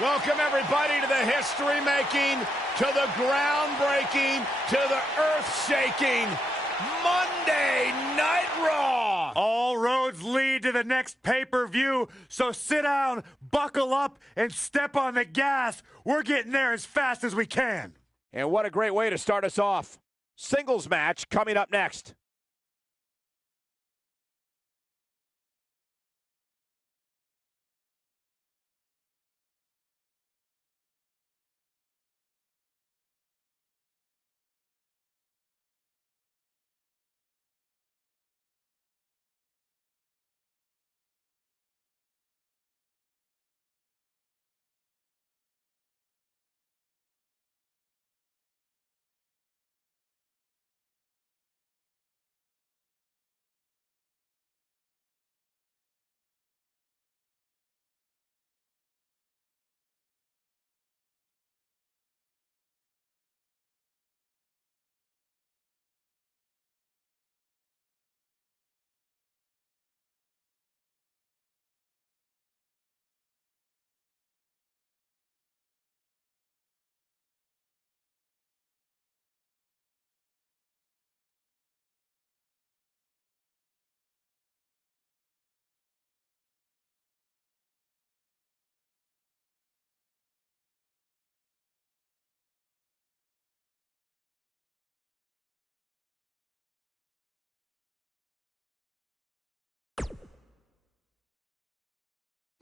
Welcome, everybody, to the history-making, to the groundbreaking, to the earth-shaking Monday Night Raw. All roads lead to the next pay-per-view, so sit down, buckle up, and step on the gas. We're getting there as fast as we can. And what a great way to start us off. Singles match coming up next.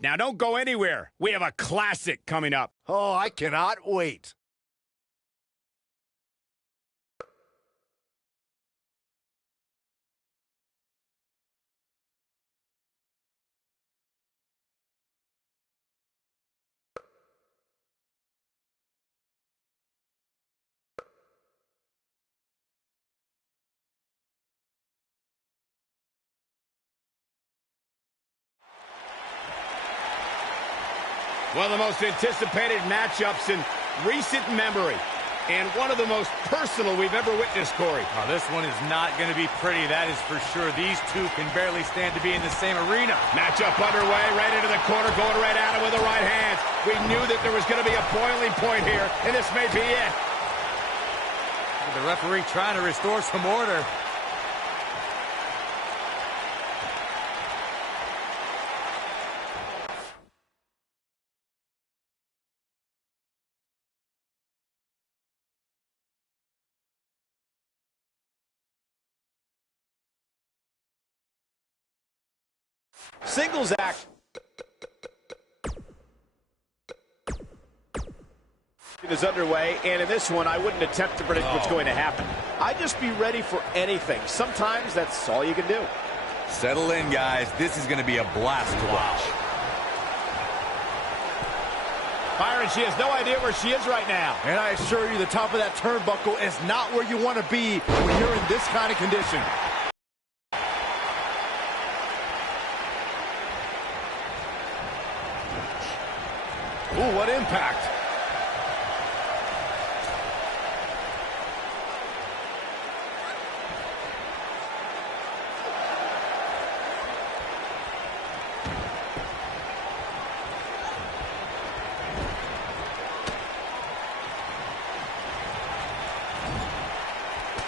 Now, don't go anywhere. We have a classic coming up. Oh, I cannot wait. One of the most anticipated matchups in recent memory. And one of the most personal we've ever witnessed, Corey. Oh, this one is not going to be pretty, that is for sure. These two can barely stand to be in the same arena. Matchup underway, right into the corner, going right at him with the right hand. We knew that there was going to be a boiling point here, and this may be it. The referee trying to restore some order. Singles act is underway, and in this one, I wouldn't attempt to predict what's going to happen. I'd just be ready for anything. Sometimes that's all you can do. Settle in, guys. This is going to be a blast to watch. Byron, she has no idea where she is right now. And I assure you, the top of that turnbuckle is not where you want to be when you're in this kind of condition. Ooh, what impact.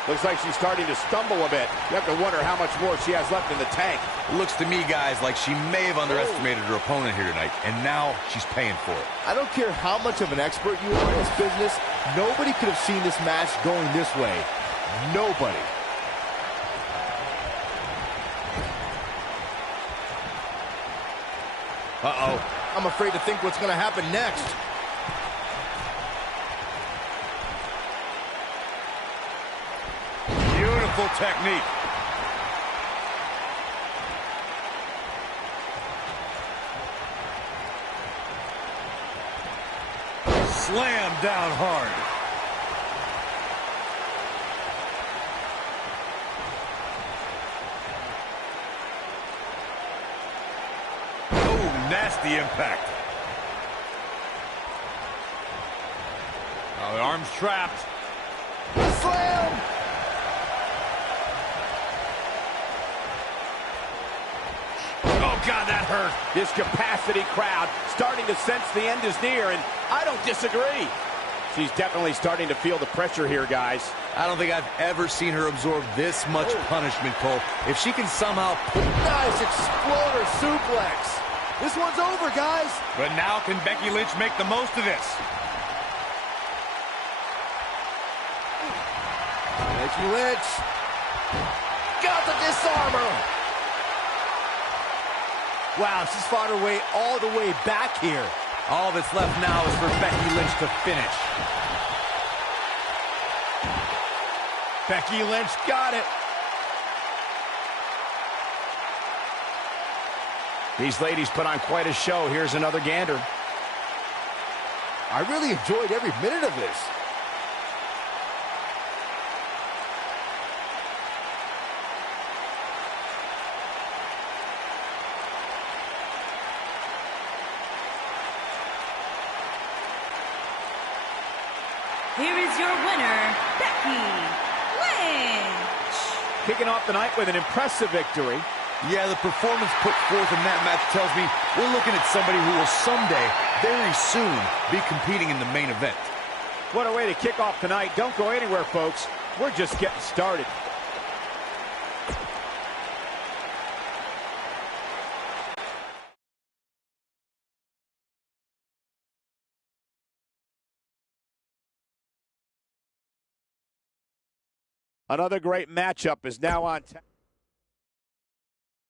Looks like she's starting to stumble a bit. You have to wonder how much more she has left in the tank. It looks to me, guys, like she may have underestimated her opponent here tonight, and now she's paying for it. I don't care how much of an expert you are in this business, nobody could have seen this match going this way. Nobody. Uh-oh. I'm afraid to think what's going to happen next. Beautiful technique. Slam down hard. Oh, nasty impact. Oh, the arm's trapped. Slam! God, that hurt. This capacity crowd starting to sense the end is near, and I don't disagree. She's definitely starting to feel the pressure here, guys. I don't think I've ever seen her absorb this much punishment, Cole. If she can somehow... Nice exploder suplex. This one's over, guys. But now can Becky Lynch make the most of this? Becky Lynch got the disarmer. Wow, she's fought her way all the way back here. All that's left now is for Becky Lynch to finish. Becky Lynch got it. These ladies put on quite a show. Here's another gander. I really enjoyed every minute of this. Here is your winner, Becky Lynch. Kicking off the night with an impressive victory. Yeah, the performance put forth in that match tells me we're looking at somebody who will someday, very soon, be competing in the main event. What a way to kick off tonight. Don't go anywhere, folks. We're just getting started. Another great matchup is now on tap.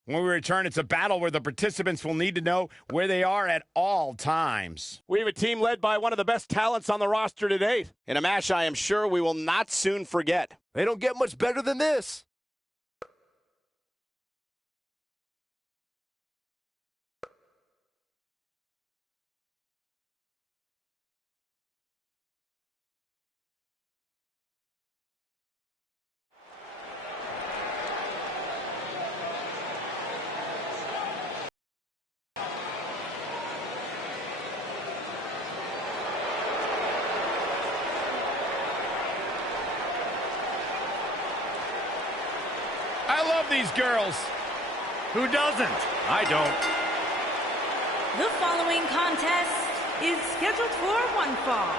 When we return, it's a battle where the participants will need to know where they are at all times. We have a team led by one of the best talents on the roster to date. In a match I am sure we will not soon forget. They don't get much better than this. I love these girls. Who doesn't? I don't. The following contest is scheduled for one fall.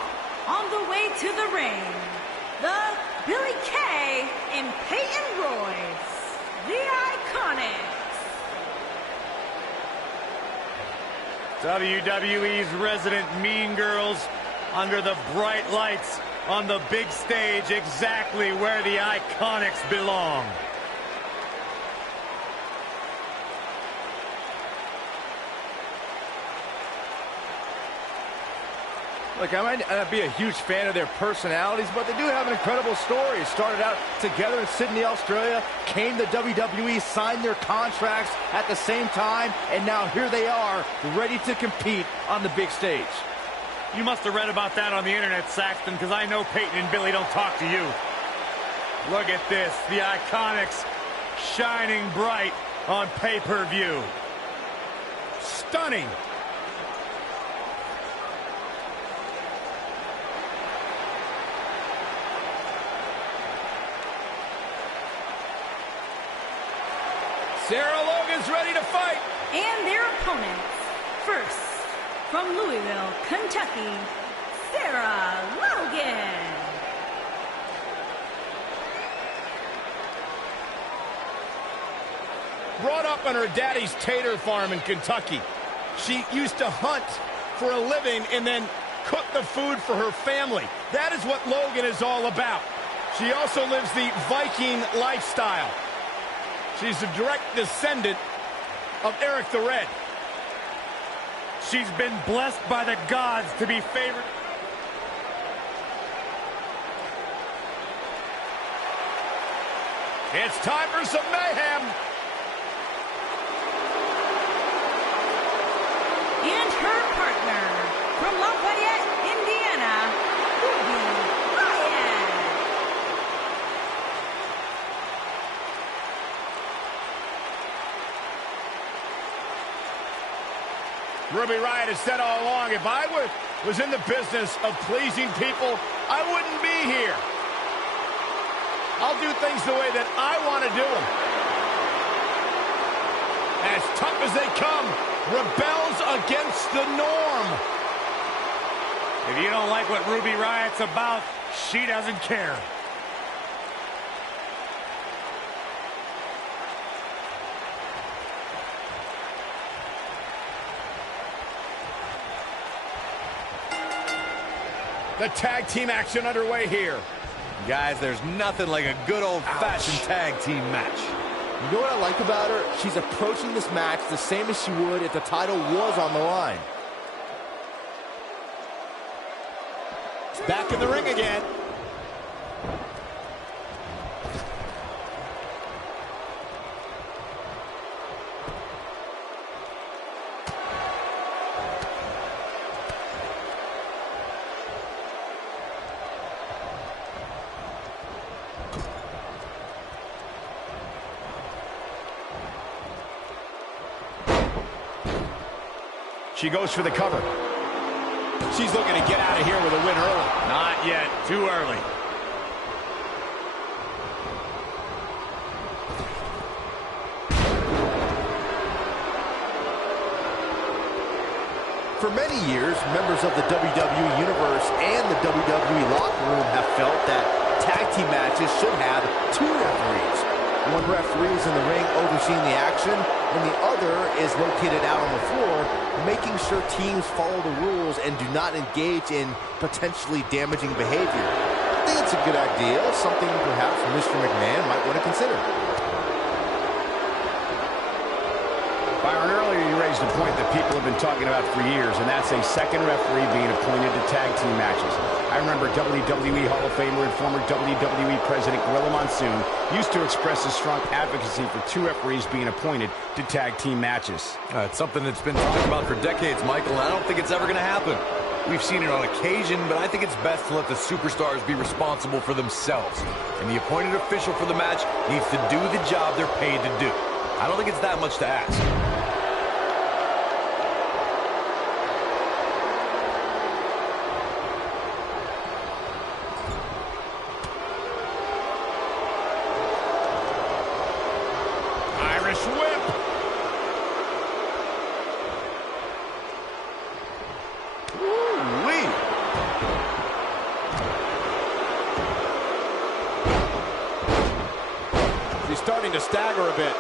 On the way to the ring, the Billie Kay and Peyton Royce, the Iconics. WWE's resident mean girls under the bright lights on the big stage, exactly where the Iconics belong. Look, I might not be a huge fan of their personalities, but they do have an incredible story. Started out together in Sydney, Australia, came to WWE, signed their contracts at the same time, and now here they are, ready to compete on the big stage. You must have read about that on the internet, Saxton, because I know Peyton and Billie don't talk to you. Look at this, the Iconics shining bright on pay-per-view. Stunning. Sarah Logan's ready to fight. And their opponents. First, from Louisville, Kentucky, Sarah Logan. Brought up on her daddy's tater farm in Kentucky. She used to hunt for a living and then cook the food for her family. That is what Logan is all about. She also lives the Viking lifestyle. She's a direct descendant of Eric the Red. She's been blessed by the gods to be favored. It's time for some mayhem. And her partner, from Lafayette, Indiana, Ruby Riott. Ruby Riott has said all along, if I was in the business of pleasing people, I wouldn't be here. I'll do things the way that I want to do them. As tough as they come, rebels against the norm. If you don't like what Ruby Riot's about, she doesn't care. The tag team action underway here. Guys, there's nothing like a good old-fashioned tag team match. You know what I like about her? She's approaching this match the same as she would if the title was on the line. Back in the ring again. She goes for the cover. She's looking to get out of here with a win early. Not yet. Too early. For many years, members of the WWE Universe and the WWE locker room have felt that tag team matches should have two referees. One referee is in the ring overseeing the action, and the other is located out on the floor, making sure teams follow the rules and do not engage in potentially damaging behavior. I think it's a good idea, something perhaps Mr. McMahon might want to consider. Byron, earlier you raised a point that people have been talking about for years, and that's a second referee being appointed to tag team matches. I remember WWE Hall of Famer and former WWE President Gorilla Monsoon used to express a strong advocacy for two referees being appointed to tag team matches. It's something that's been talked about for decades, Michael, and I don't think it's ever going to happen. We've seen it on occasion, but I think it's best to let the superstars be responsible for themselves. And the appointed official for the match needs to do the job they're paid to do. I don't think it's that much to ask. Irish whip. Woo-wee. She's starting to stagger a bit.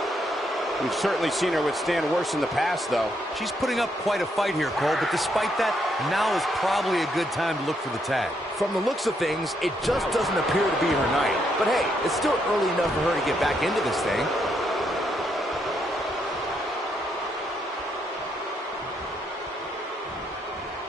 We've certainly seen her withstand worse in the past, though. She's putting up quite a fight here, Cole, but despite that, now is probably a good time to look for the tag. From the looks of things, it just doesn't appear to be her night. But hey, it's still early enough for her to get back into this thing.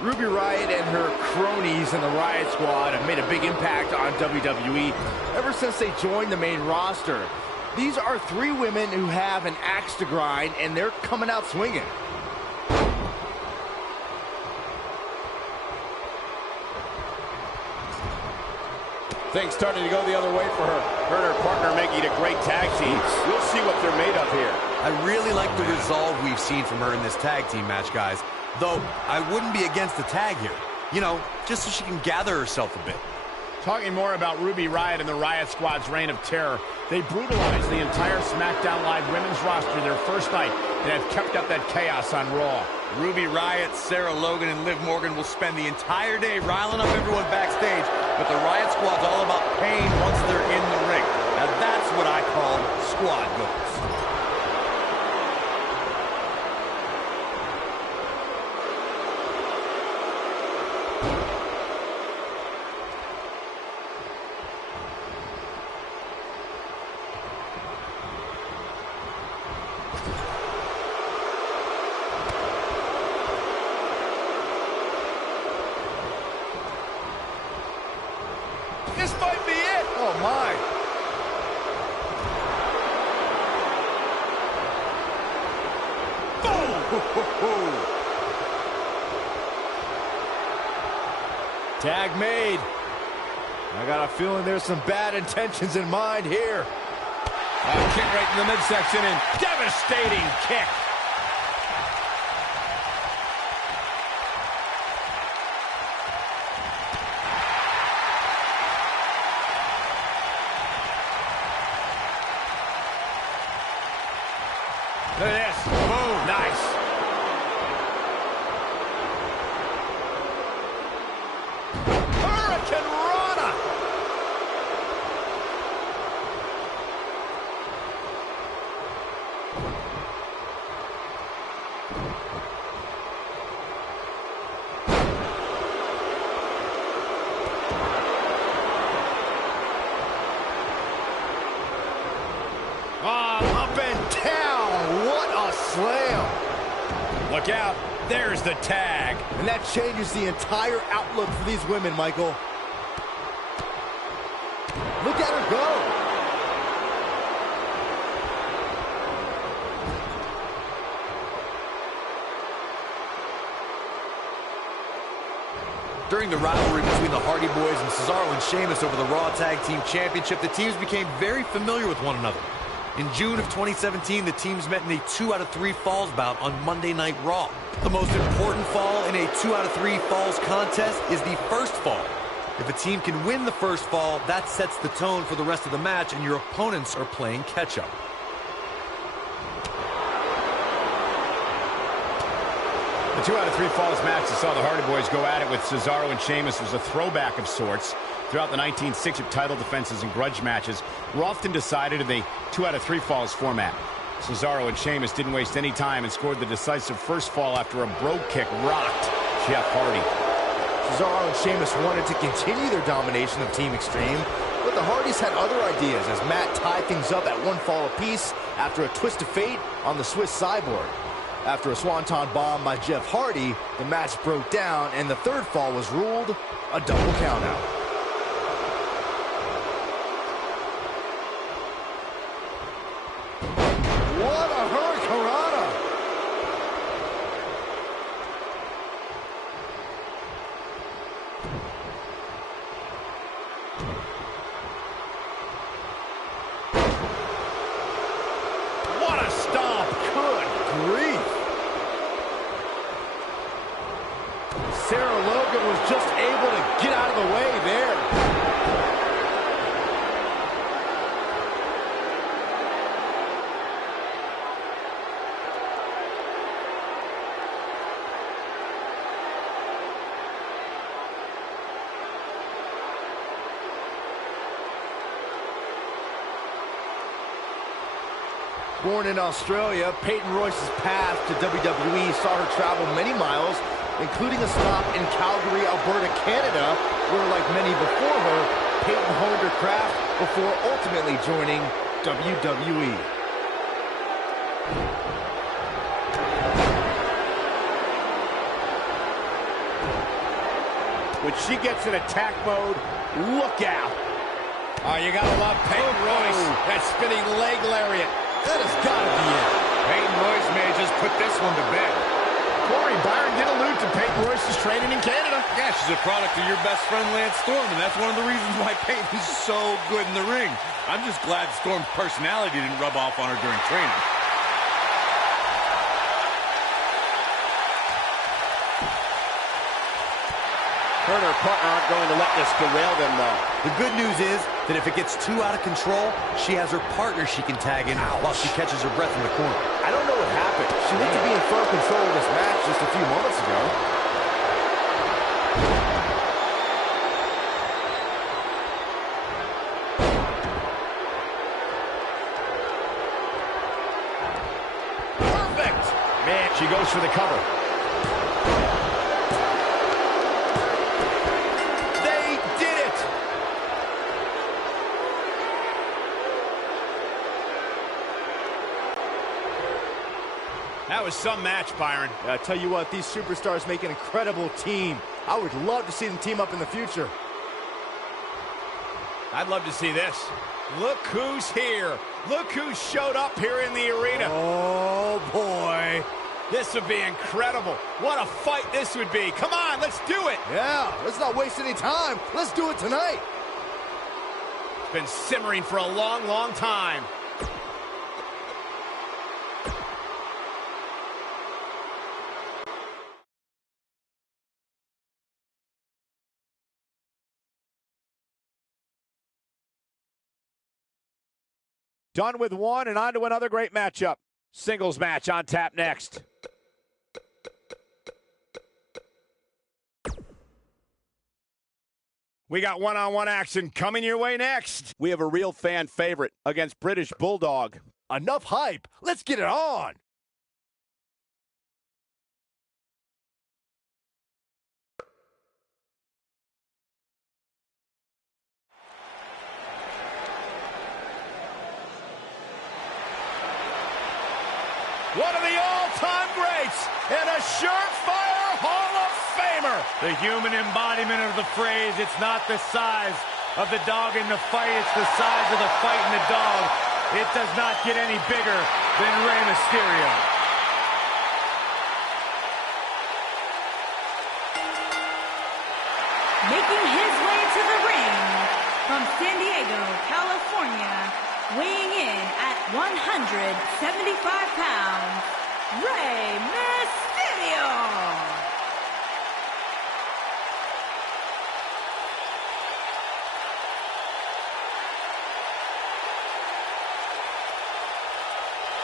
Ruby Riott and her cronies in the Riott Squad have made a big impact on WWE ever since they joined the main roster. These are three women who have an axe to grind, and they're coming out swinging. Things starting to go the other way for her. Her and her partner making a great tag team. We'll see what they're made of here. I really like the resolve we've seen from her in this tag team match, guys. Though, I wouldn't be against the tag here. You know, just so she can gather herself a bit. Talking more about Ruby Riott and the Riott Squad's reign of terror, they brutalized the entire SmackDown Live women's roster their first night and have kept up that chaos on Raw. Ruby Riott, Sarah Logan, and Liv Morgan will spend the entire day riling up everyone backstage, but the Riott Squad's all about pain once they're in the ring. Now that's what I call squad goals. This might be it. Oh, my. Tag made. I got a feeling there's some bad intentions in mind here. Kick right in the midsection and devastating kick. Look at this. There's the tag. And that changes the entire outlook for these women, Michael. Look at her go. During the rivalry between the Hardy Boys and Cesaro and Sheamus over the Raw Tag Team Championship, the teams became very familiar with one another. In June of 2017, the teams met in a 2 out of 3 falls bout on Monday Night Raw. The most important fall in a 2 out of 3 falls contest is the first fall. If a team can win the first fall, that sets the tone for the rest of the match, and your opponents are playing catch-up. The 2 out of 3 falls match that saw the Hardy Boys go at it with Cesaro and Sheamus was a throwback of sorts. Throughout the 1960 title defenses and grudge matches were often decided in the 2 out of 3 falls format. Cesaro and Sheamus didn't waste any time and scored the decisive first fall after a brogue kick rocked Jeff Hardy. Cesaro and Sheamus wanted to continue their domination of Team Extreme, but the Hardys had other ideas as Matt tied things up at 1 fall apiece after a twist of fate on the Swiss Cyborg. After a swanton bomb by Jeff Hardy, the match broke down and the third fall was ruled a double countout. What a hurricanrana! What a stomp. Good grief! Sarah Logan was just able to get out of the way there. Born in Australia, Peyton Royce's path to WWE saw her travel many miles, including a stop in Calgary, Alberta, Canada, where, like many before her, Peyton honed her craft before ultimately joining WWE. When she gets in attack mode, look out. Oh, you gotta love Peyton Royce. That spinning leg lariat. That has got to be it. Peyton Royce may have just put this one to bed. Corey, Byron did allude to Peyton Royce's training in Canada. Yeah, she's a product of your best friend, Lance Storm, and that's one of the reasons why Peyton's so good in the ring. I'm just glad Storm's personality didn't rub off on her during training. Her and her partner aren't going to let this derail them, though. The good news is that if it gets too out of control, she has her partner she can tag in while she catches her breath in the corner. I don't know what happened. She looked to be in firm control of this match just a few moments ago. Perfect! Man, she goes for the cover. That was some match, Byron. Yeah, I tell you what, these superstars make an incredible team. I would love to see them team up in the future. I'd love to see this. Look who's here. Look who showed up here in the arena. Oh, boy. This would be incredible. What a fight this would be. Come on, let's do it. Yeah, let's not waste any time. Let's do it tonight. It's been simmering for a long, long time. Done with one and on to another great matchup. Singles match on tap next. We got one-on-one action coming your way next. We have a real fan favorite against British Bulldog. Enough hype. Let's get it on. One of the all-time greats. defense, and a surefire Hall of Famer. The human embodiment of the phrase, it's not the size of the dog in the fight, it's the size of the fight in the dog. It does not get any bigger than Rey Mysterio. Making his way to the ring from San Diego, California, weighing in at 175 pounds, Rey Mysterio.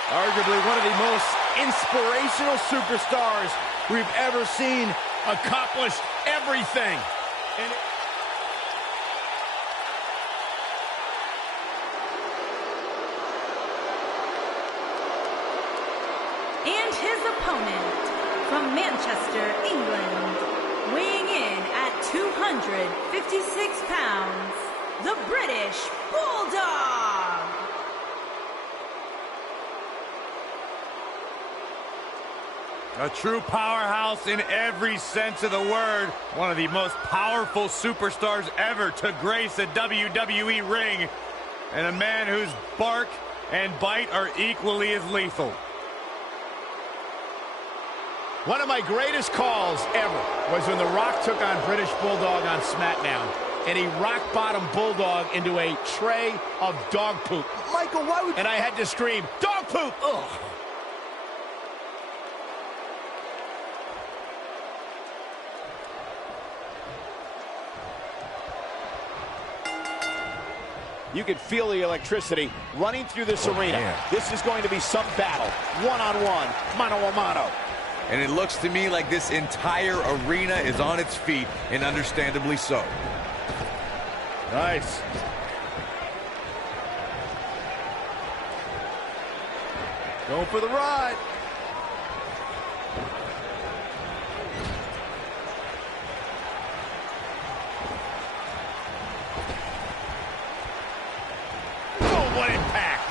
Arguably one of the most inspirational superstars we've ever seen. Accomplished everything. And his opponent from Manchester, England, weighing in at 256 pounds, the British Bulldog. A true powerhouse in every sense of the word. One of the most powerful superstars ever to grace a WWE ring. And a man whose bark and bite are equally as lethal. One of my greatest calls ever was when The Rock took on British Bulldog on SmackDown, and he rock-bottomed Bulldog into a tray of dog poop. Michael, why would... And I had to scream, dog poop! Ugh. You can feel the electricity running through this arena. Man. This is going to be some battle. One-on-one, mano-a-mano. And it looks to me like this entire arena is on its feet, and understandably so. Nice. Going for the ride. Oh, what impact.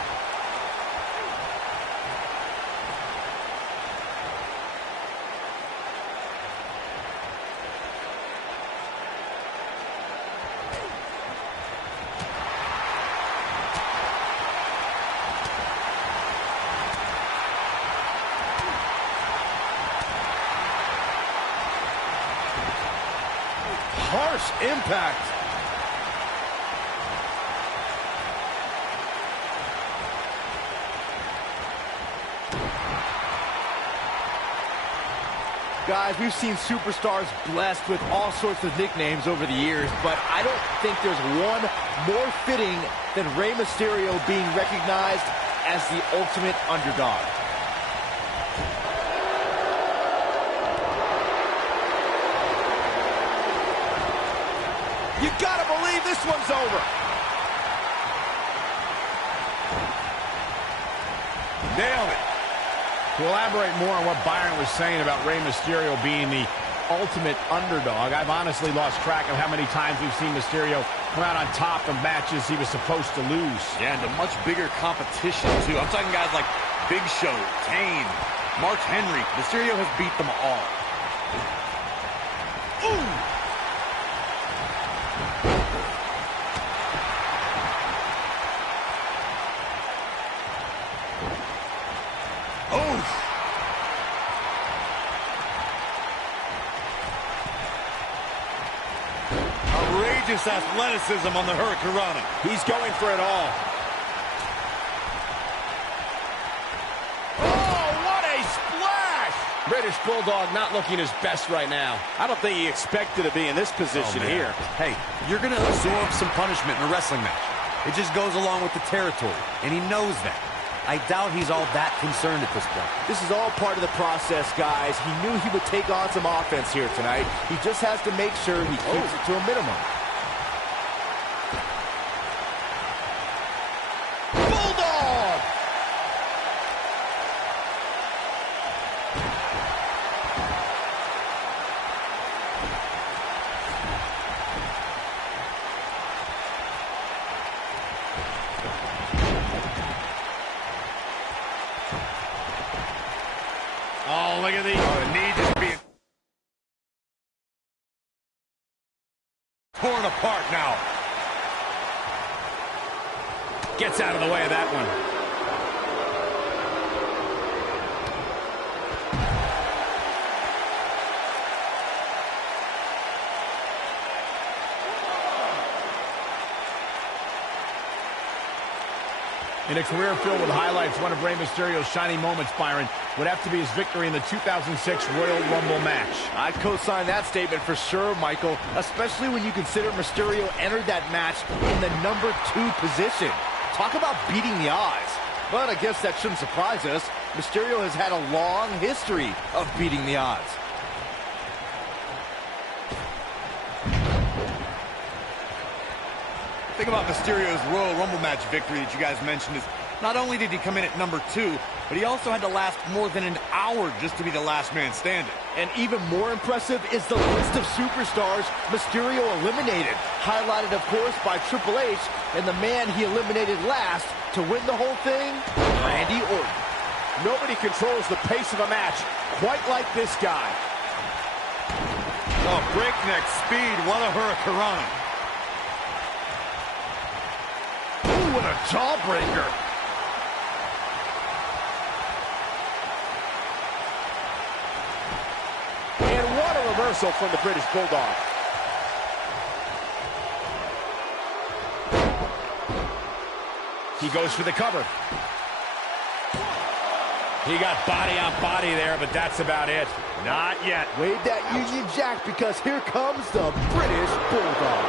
Harsh impact. Guys, we've seen superstars blessed with all sorts of nicknames over the years, but I don't think there's one more fitting than Rey Mysterio being recognized as the ultimate underdog. You gotta believe this one's over. Nailed it. To elaborate more on what Byron was saying about Rey Mysterio being the ultimate underdog, I've honestly lost track of how many times we've seen Mysterio come out on top of matches he was supposed to lose. Yeah, and a much bigger competition, too. I'm talking guys like Big Show, Kane, Mark Henry. Mysterio has beat them all. Ooh! Outrageous athleticism on the Hurricanrana. He's going for it all. Oh, what a splash! British Bulldog not looking his best right now. I don't think he expected to be in this position here. Hey, you're going to absorb some punishment in a wrestling match. It just goes along with the territory, and he knows that. I doubt he's all that concerned at this point. This is all part of the process, guys. He knew he would take on some offense here tonight. He just has to make sure he keeps it to a minimum. Bulldog! Oh, look at the torn apart now. Gets out of the way of that one. In a career filled with highlights, one of Rey Mysterio's shining moments, Byron, would have to be his victory in the 2006 Royal Rumble match. I'd co-sign that statement for sure, Michael, especially when you consider Mysterio entered that match in the number 2 position. Talk about beating the odds. But I guess that shouldn't surprise us. Mysterio has had a long history of beating the odds. The thing about Mysterio's Royal Rumble match victory that you guys mentioned is not only did he come in at number 2, but he also had to last more than an hour just to be the last man standing. And even more impressive is the list of superstars Mysterio eliminated, highlighted, of course, by Triple H and the man he eliminated last to win the whole thing, Randy Orton. Nobody controls the pace of a match quite like this guy. Oh, breakneck speed, what a hurricanrana. Ooh, what a jawbreaker. And what a reversal from the British Bulldog. He goes for the cover. He got body on body there, but that's about it. Not yet. Wave that Union Jack because here comes the British Bulldog.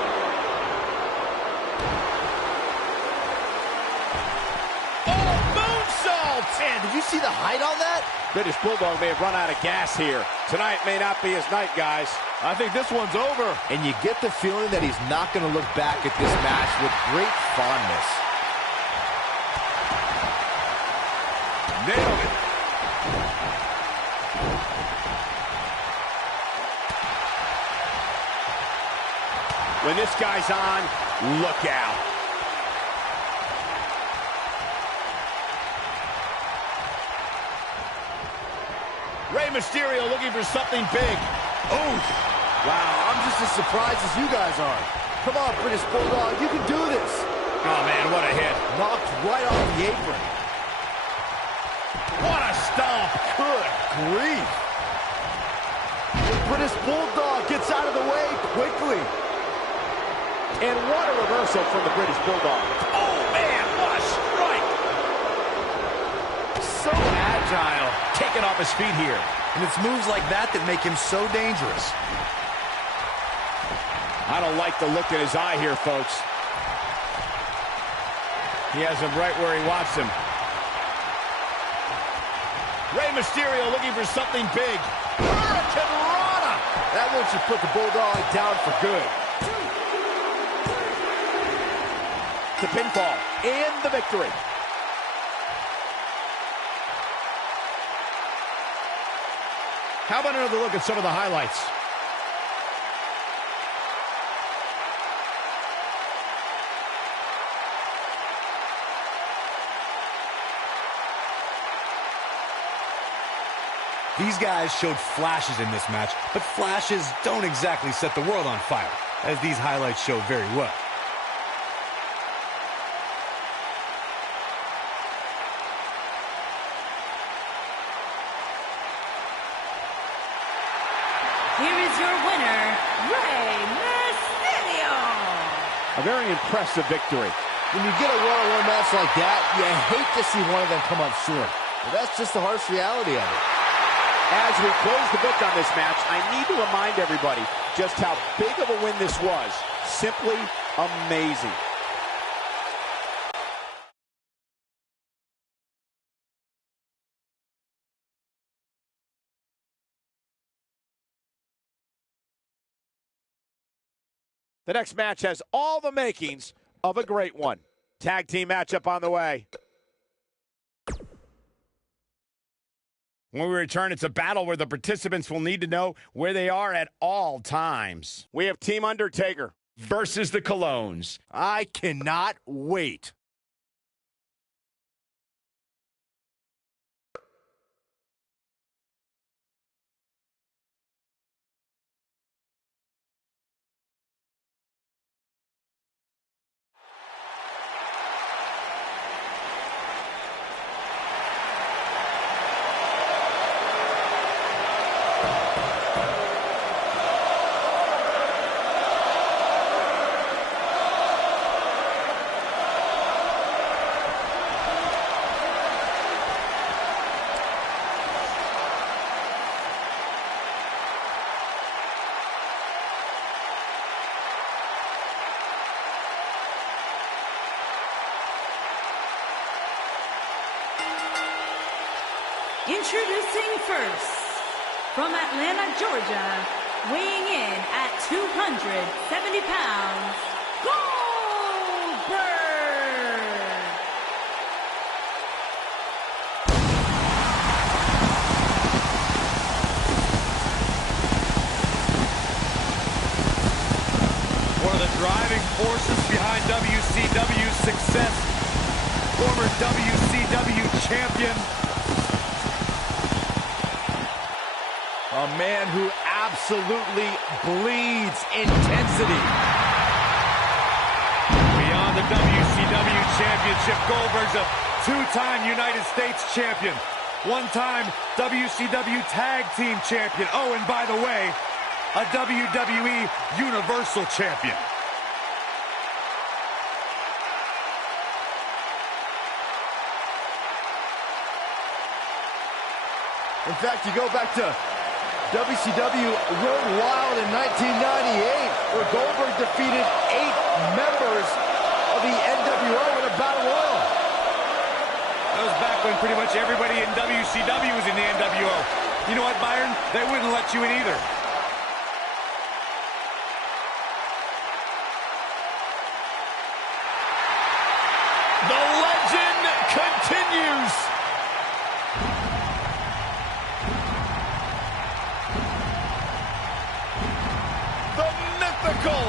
Oh, moonsault! Man, did you see the height on that? British Bulldog may have run out of gas here. Tonight may not be his night, guys. I think this one's over. And you get the feeling that he's not going to look back at this match with great fondness. Nailed it. When this guy's on, look out. Rey Mysterio looking for something big. Oh, wow, I'm just as surprised as you guys are. Come on, British Bulldog, you can do this. Oh, man, what a hit. Knocked right off the apron. What a stomp. Good grief. The British Bulldog gets out of the way quickly. And what a reversal from the British Bulldog. Oh, man, what a strike. So agile. Taking off his feet here. And it's moves like that that make him so dangerous. I don't like the look in his eye here, folks. He has him right where he wants him. Rey Mysterio looking for something big. Hurricanrana! That one should put the Bulldog down for good. The pinfall and the victory. How about another look at some of the highlights? These guys showed flashes in this match, but flashes don't exactly set the world on fire, as these highlights show very well. Here is your winner, Rey Mysterio. A very impressive victory. When you get a one-on-one match like that, you hate to see one of them come up short. But that's just the harsh reality of it. As we close the book on this match, I need to remind everybody just how big of a win this was. Simply amazing. The next match has all the makings of a great one. Tag team matchup on the way. When we return, it's a battle where the participants will need to know where they are at all times. We have Team Undertaker Versus the Colognes. I cannot wait. Introducing first, from Atlanta, Georgia, weighing in at 270 pounds, Goldberg! One of the driving forces behind WCW's success, former WCW champion. A man who absolutely bleeds intensity. Beyond the WCW championship, Goldberg's a two-time United States champion, one-time WCW tag team champion. Oh, and by the way, a WWE Universal Champion. In fact, you go back to WCW Road Wild in 1998, where Goldberg defeated 8 members of the NWO in a battle royal. That was back when pretty much everybody in WCW was in the NWO. You know what, Byron? They wouldn't let you in either. The legend continues. The mythical,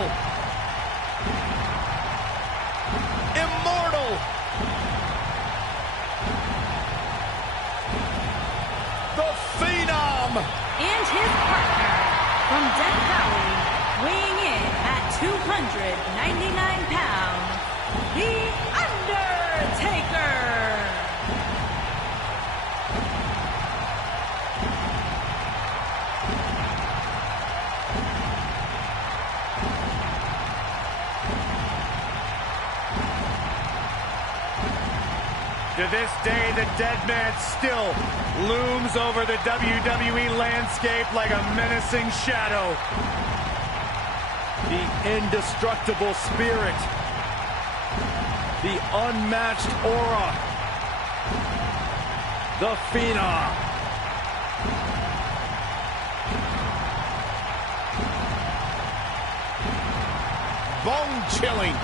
immortal, the Phenom. And his partner, from Death Valley, weighing in at 299 pounds, The Undertaker! To this day, the dead man still looms over the WWE landscape like a menacing shadow. The indestructible spirit. The unmatched aura. The Phenom. Bone-chilling.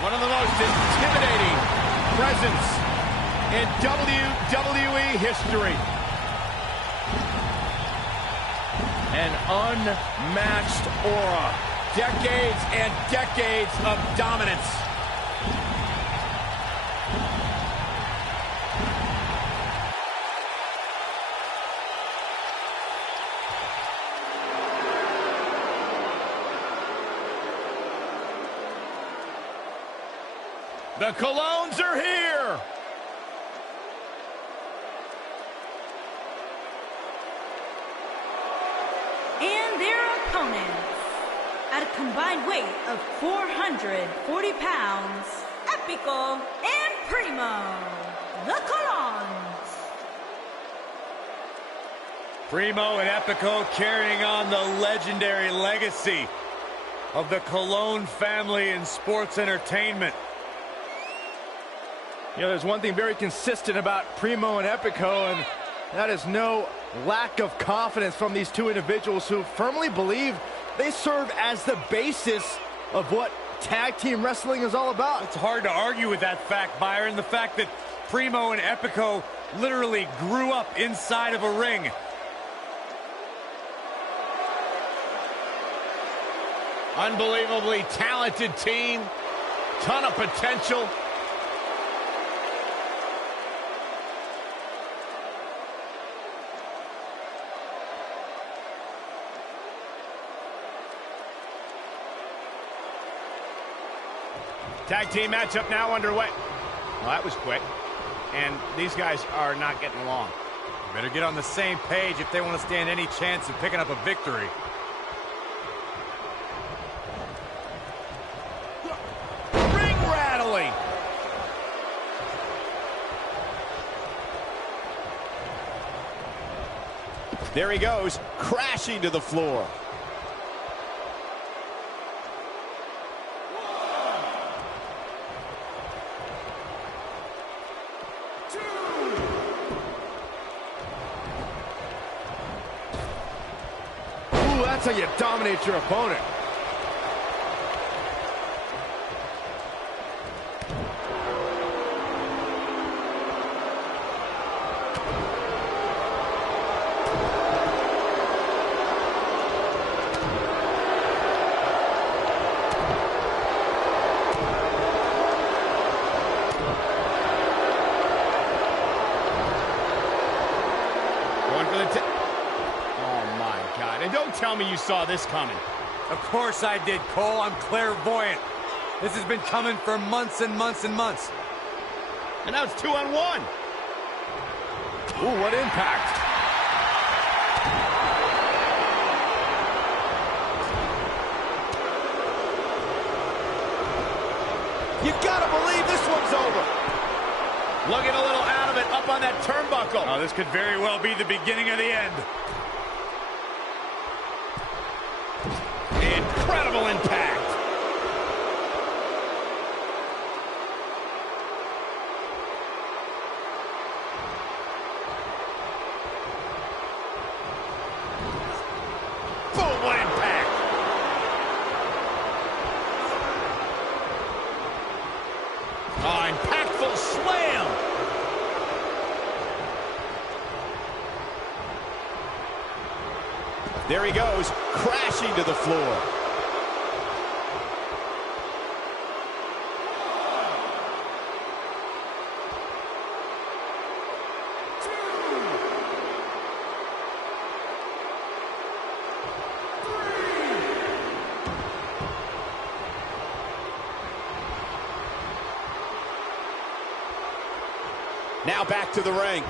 One of the most intimidating presence in WWE history. An unmatched aura. Decades and decades of dominance. The Colognes are here. And their opponents, at a combined weight of 440 pounds, Epico and Primo, the Colognes. Primo and Epico carrying on the legendary legacy of the Colognes family in sports entertainment. You know, there's one thing very consistent about Primo and Epico, and that is no lack of confidence from these two individuals who firmly believe They serve as the basis of what tag team wrestling is all about. It's hard to argue with that fact, Byron. The fact that Primo and Epico literally grew up inside of a ring. Unbelievably talented team. Ton of potential. Tag team matchup now underway. Well, that was quick. And these guys are not getting along. Better get on the same page if they want to stand any chance of picking up a victory. Ring rattling. There he goes, crashing to the floor. That's how you dominate your opponent. Don't tell me you saw this coming. Of course I did, Cole. I'm clairvoyant. This has been coming for months and months and months. And now it's 2-on-1. Ooh, what impact. You gotta believe this one's over. Looking a little out of it, up on that turnbuckle. Oh, this could very well be the beginning of the end. Incredible impact. Boom, what impact. Oh, impactful slam. There he goes, crashing to the floor. Now back to the ring.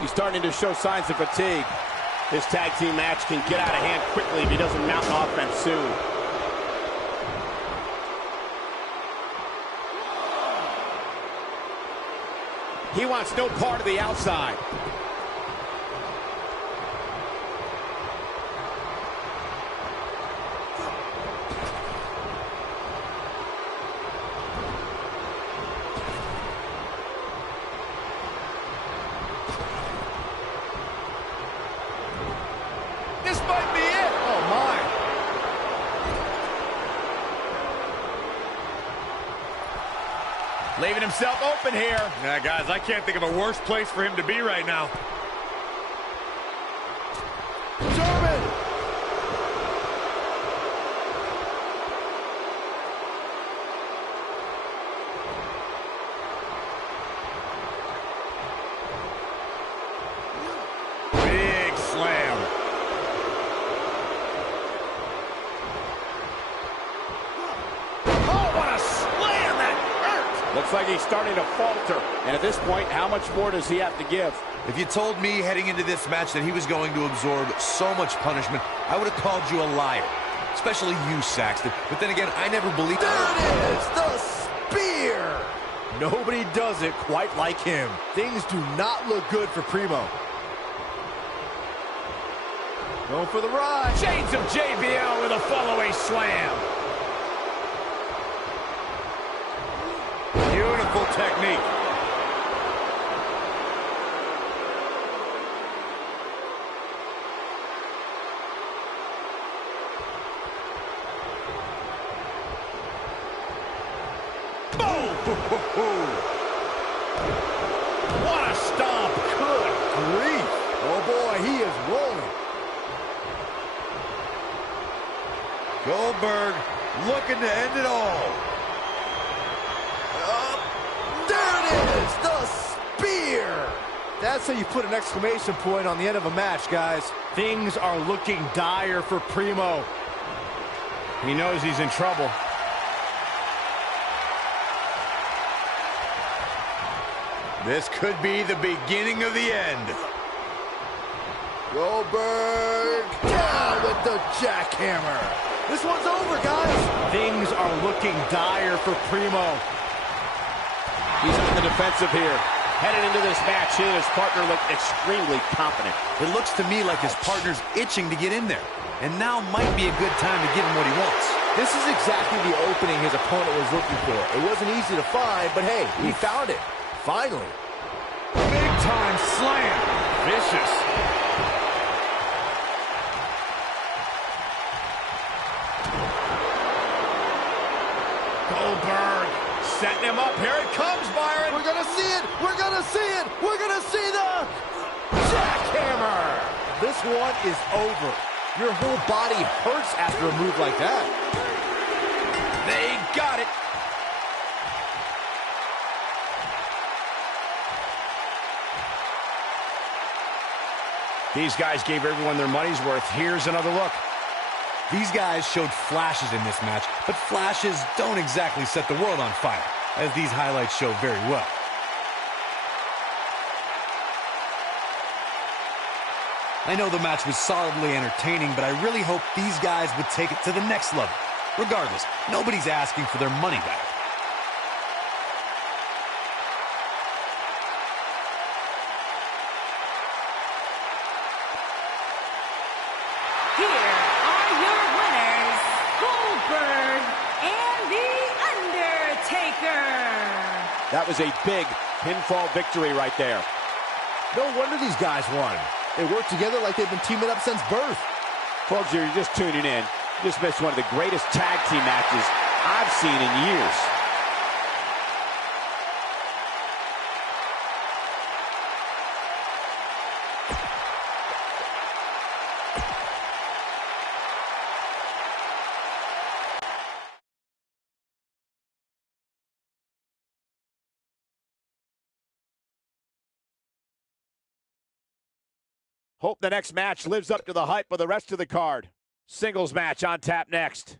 He's starting to show signs of fatigue. This tag team match can get out of hand quickly if he doesn't mount an offense soon. He wants no part of the outside. This might be it. Oh, my. Leaving himself open here. Yeah, guys, I can't think of a worse place for him to be right now. German. Big slam. Oh, what a slam that. like he's starting to falter. And at this point, how much more does he have to give? If you told me heading into this match that he was going to absorb so much punishment, I would have called you a liar. Especially you, Saxton. But then again, I never believed... There it is! The spear! Nobody does it quite like him. Things do not look good for Primo. Going for the ride. Shades of JBL with a follow-away slam. Beautiful technique. What a stomp. Good grief. Oh, boy, he is rolling. Goldberg looking to end it all. There it is, the spear. That's how you put an exclamation point on the end of a match, guys. Things are looking dire for Primo. He knows he's in trouble. This could be the beginning of the end. Goldberg down with the jackhammer. This one's over, guys. Things are looking dire for Primo. He's on the defensive here. Headed into this match, he and his partner look extremely confident. It looks to me like his partner's itching to get in there. And now might be a good time to give him what he wants. This is exactly the opening his opponent was looking for. It wasn't easy to find, but hey, he found it. Finally. Big time slam. Vicious. Goldberg setting him up. Here it comes, Byron. We're going to see it. We're going to see it. We're going to see the jackhammer. This one is over. Your whole body hurts after a move like that. They got it. These guys gave everyone their money's worth. Here's another look. These guys showed flashes in this match, but flashes don't exactly set the world on fire, as these highlights show very well. I know the match was solidly entertaining, but I really hope these guys would take it to the next level. Regardless, nobody's asking for their money back. Here are your winners, Goldberg and The Undertaker. That was a big pinfall victory right there. No wonder these guys won. They work together like they've been teaming up since birth. Folks, you're just tuning in. You just missed one of the greatest tag team matches I've seen in years. Hope the next match lives up to the hype of the rest of the card. Singles match on tap next.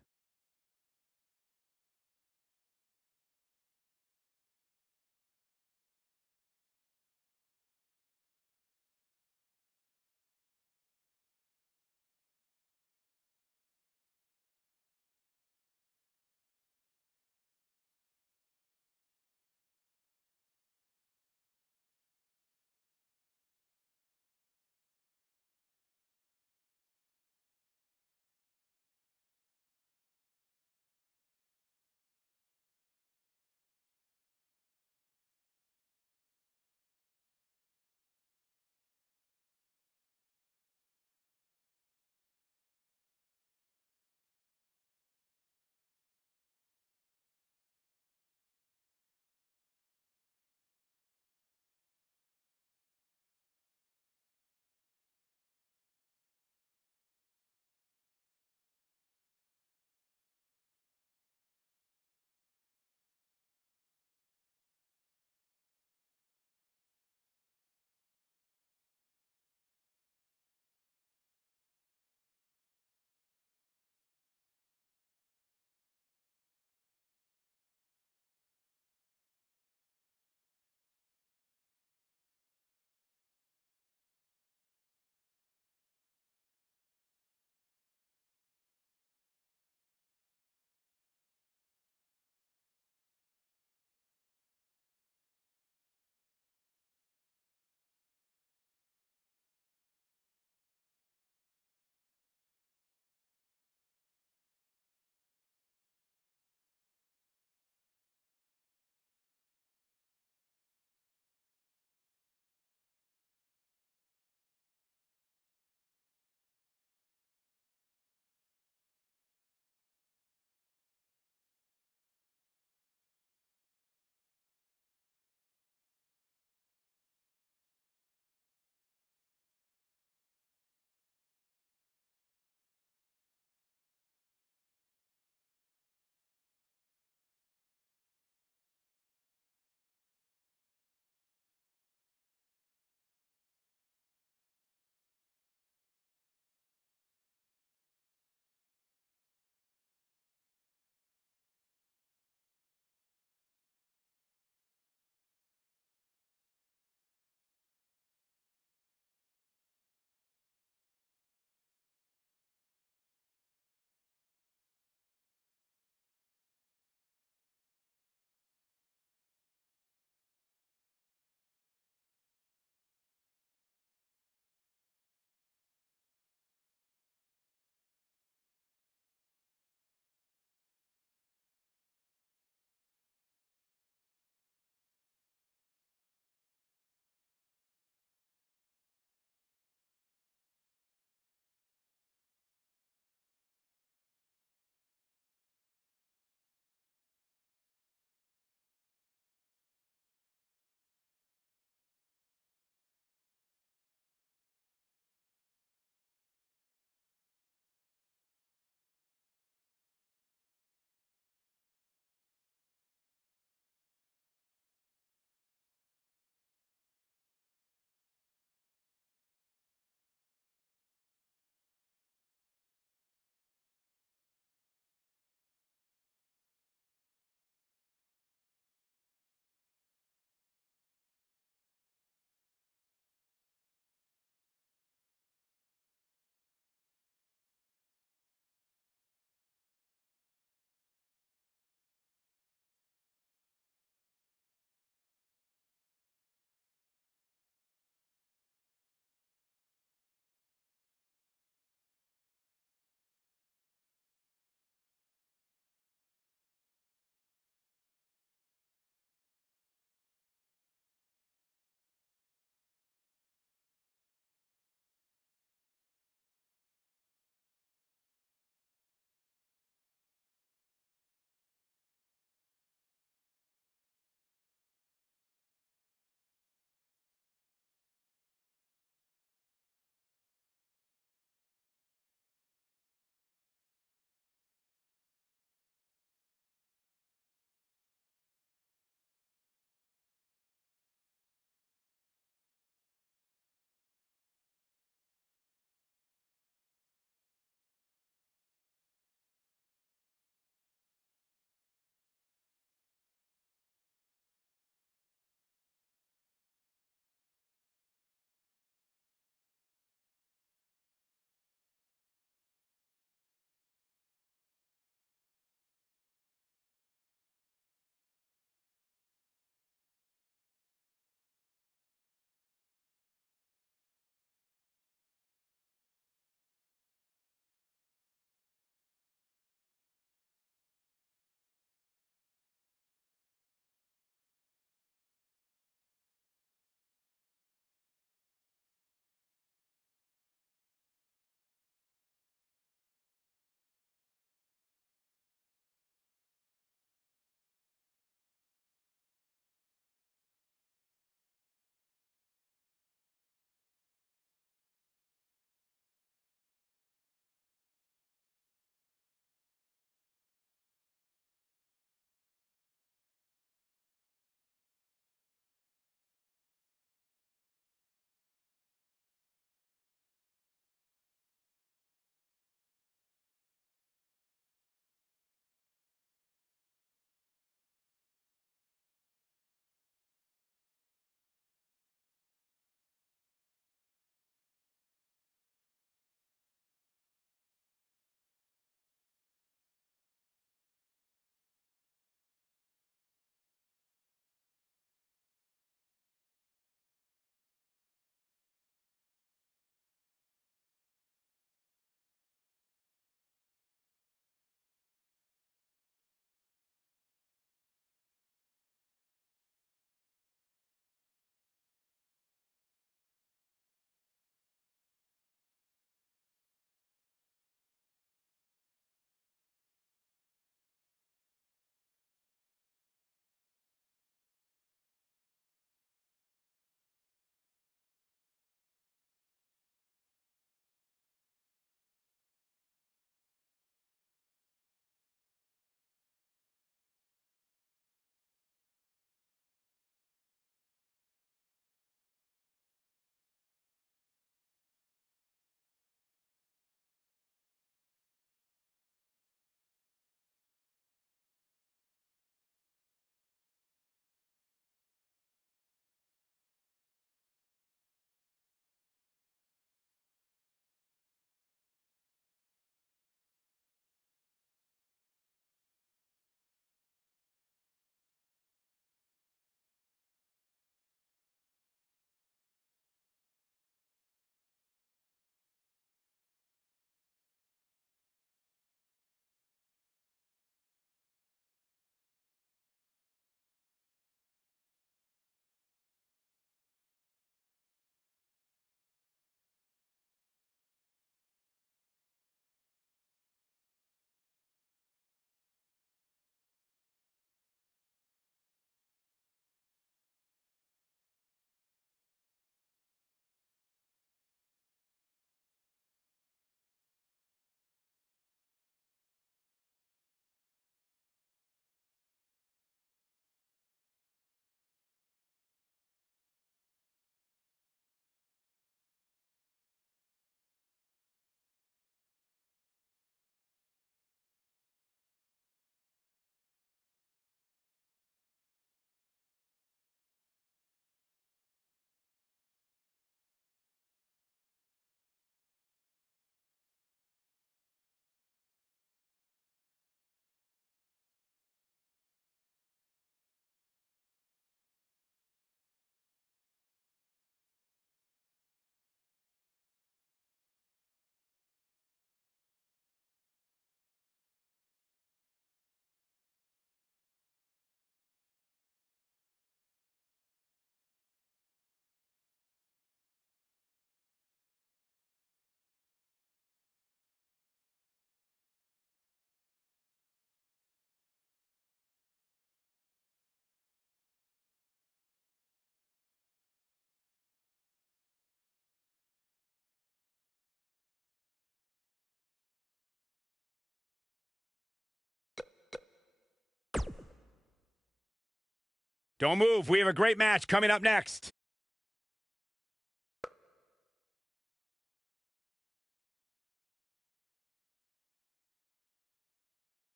Don't move. We have a great match coming up next.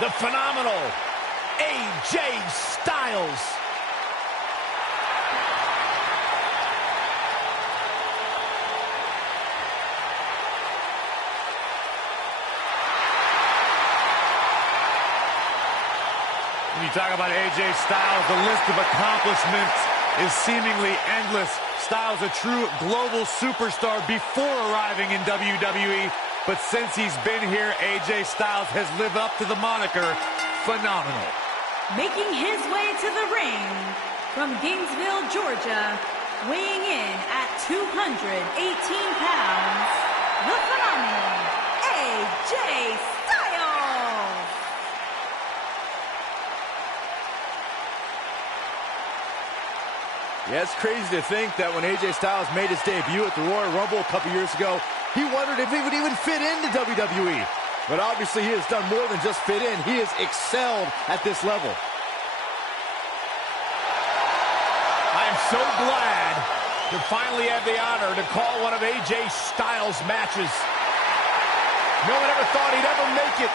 The phenomenal AJ Styles. When you talk about AJ Styles, the list of accomplishments is seemingly endless. Styles, a true global superstar before arriving in WWE. But since he's been here, AJ Styles has lived up to the moniker, phenomenal. Making his way to the ring from Gainesville, Georgia, weighing in at 218 pounds, the phenomenal AJ Styles. Yeah, it's crazy to think that when AJ Styles made his debut at the Royal Rumble a couple years ago, he wondered if he would even fit into WWE. But obviously he has done more than just fit in. He has excelled at this level. I am so glad to finally have the honor to call one of AJ Styles' matches. No one ever thought he'd ever make it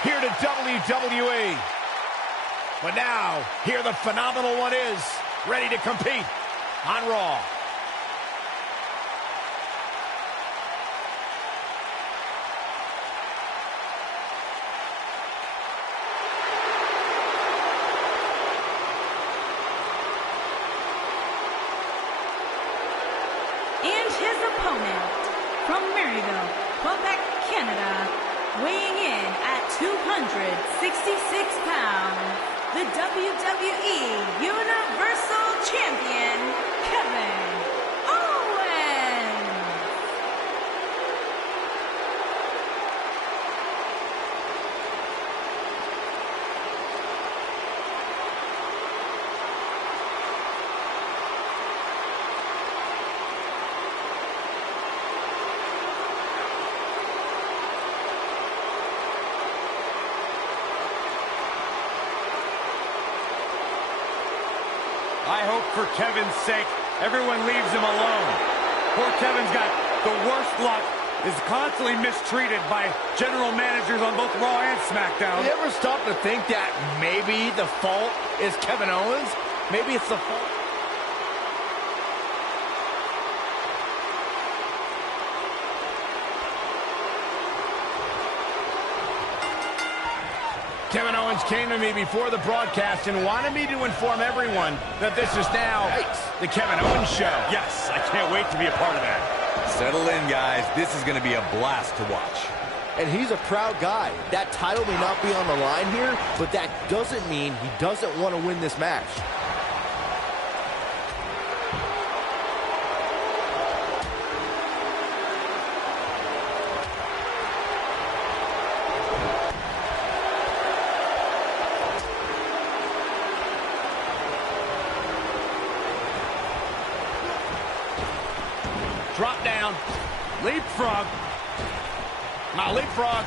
here to WWE. But now, here the phenomenal one is, ready to compete on Raw. And his opponent from Maryville, Quebec, Canada, weighing in at 266 pounds, the WWE Universal Champion, Kevin Owens. I hope for Kevin's sake, everyone leaves him alone. Poor Kevin's got the worst luck, is constantly mistreated by general managers on both Raw and SmackDown. You ever stop to think that maybe the fault is Kevin Owens? Maybe it's the fault. Kevin Owens came to me before the broadcast and wanted me to inform everyone that this is now the Kevin Owens Show. Yes, I can't wait to be a part of that. Settle in, guys. This is going to be a blast to watch. And he's a proud guy. That title may not be on the line here, but that doesn't mean he doesn't want to win this match. Drop down. Leapfrog. Now leapfrog.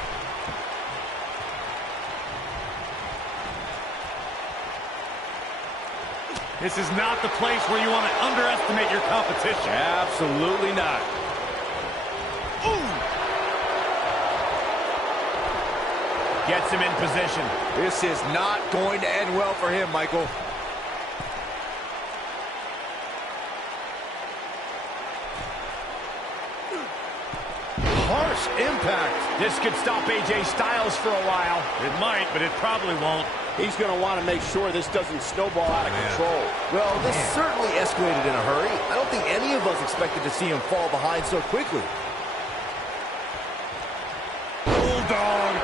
This is not the place where you want to underestimate your competition. Absolutely not. Ooh. Gets him in position. This is not going to end well for him, Michael. Harsh impact. This could stop AJ Styles for a while. It might, but it probably won't. He's going to want to make sure this doesn't snowball out of control. Well, this certainly escalated in a hurry. I don't think any of us expected to see him fall behind so quickly. Bulldog.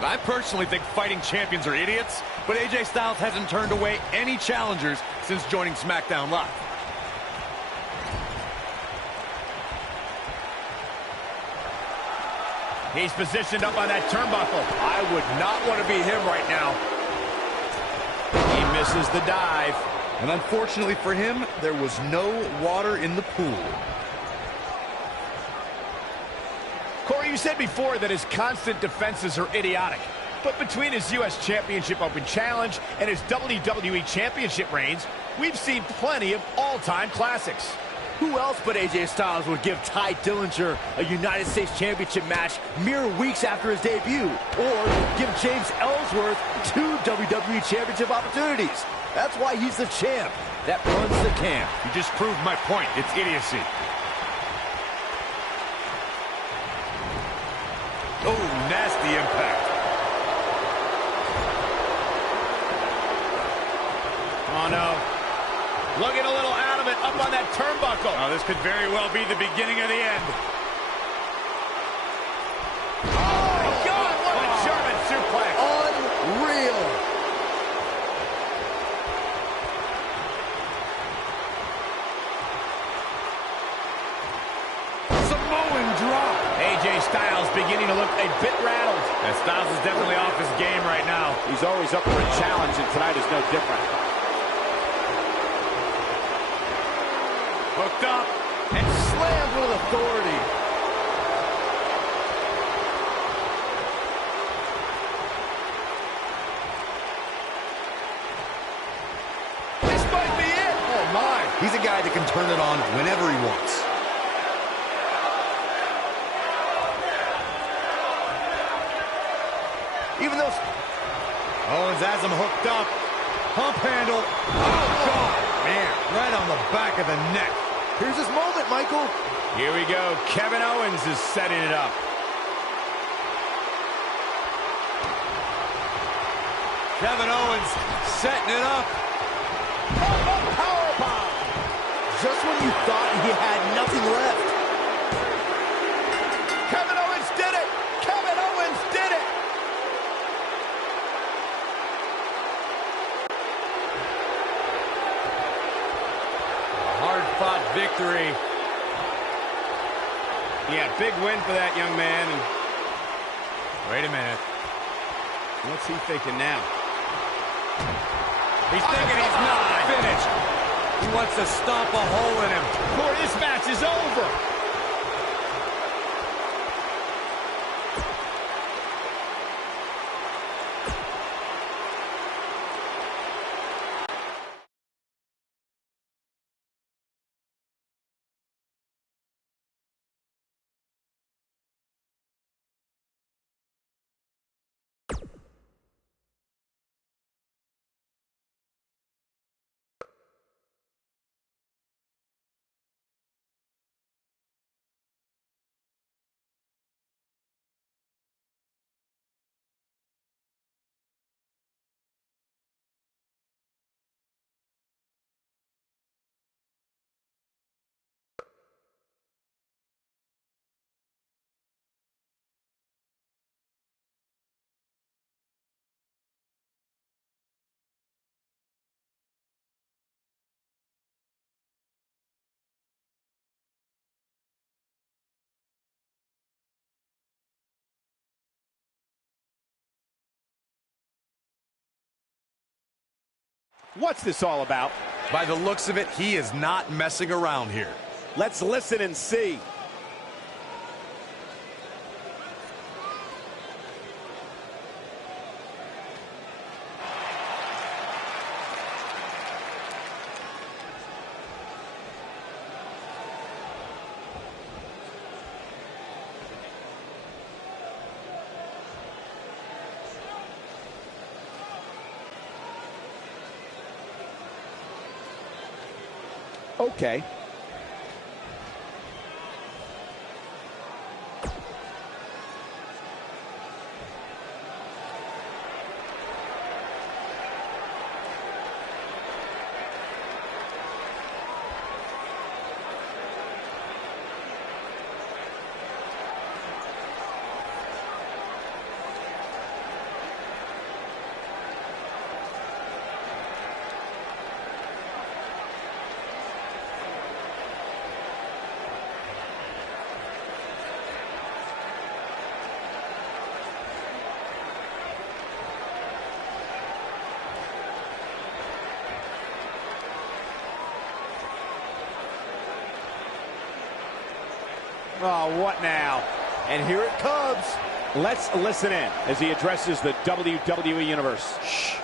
I personally think fighting champions are idiots, but AJ Styles hasn't turned away any challengers since joining SmackDown Live. He's positioned up on that turnbuckle. I would not want to be him right now. He misses the dive. And unfortunately for him, there was no water in the pool. Corey, you said before that his constant defenses are idiotic. But between his U.S. Championship Open Challenge and his WWE Championship reigns, we've seen plenty of all-time classics. Who else but AJ Styles would give Ty Dillinger a United States Championship match mere weeks after his debut? Or give James Ellsworth 2 WWE Championship opportunities? That's why he's the champ that runs the camp. You just proved my point. It's idiocy. Oh, nasty impact. Oh, no. Looking a little out of it, up on that turnbuckle. Oh, this could very well be the beginning of the end. Oh, my God, what a German suplex. Unreal. Samoan drop. AJ Styles beginning to look a bit rattled. And Styles is definitely off his game right now. He's always up for a challenge, and tonight is no different. Hooked up. And slammed with authority. This might be it. Oh, my. He's a guy that can turn it on whenever he wants. Even though... Owens has him hooked up. Pump handle. Oh, God. Man, right on the back of the neck. Here's his moment, Michael. Here we go. Kevin Owens is setting it up. Kevin Owens setting it up. Powerbomb. Just when you thought he had nothing left. Kevin Owens did it. Kevin Owens did it. Hard-fought victory. Yeah, big win for that young man. And Wait a minute. what's he thinking now? He's thinking he's not finished. He wants to stomp a hole in him. Corey, this match is over. What's this all about? By the looks of it, he is not messing around here. Let's listen and see. Okay. Oh, what now? And here it comes. Let's listen in as he addresses the WWE Universe. Shh.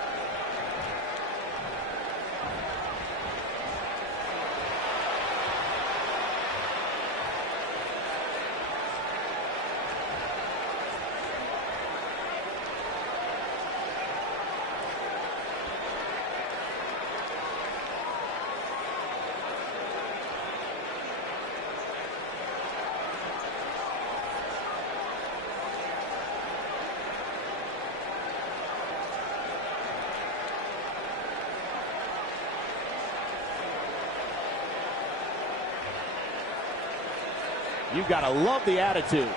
You've got to love the attitude.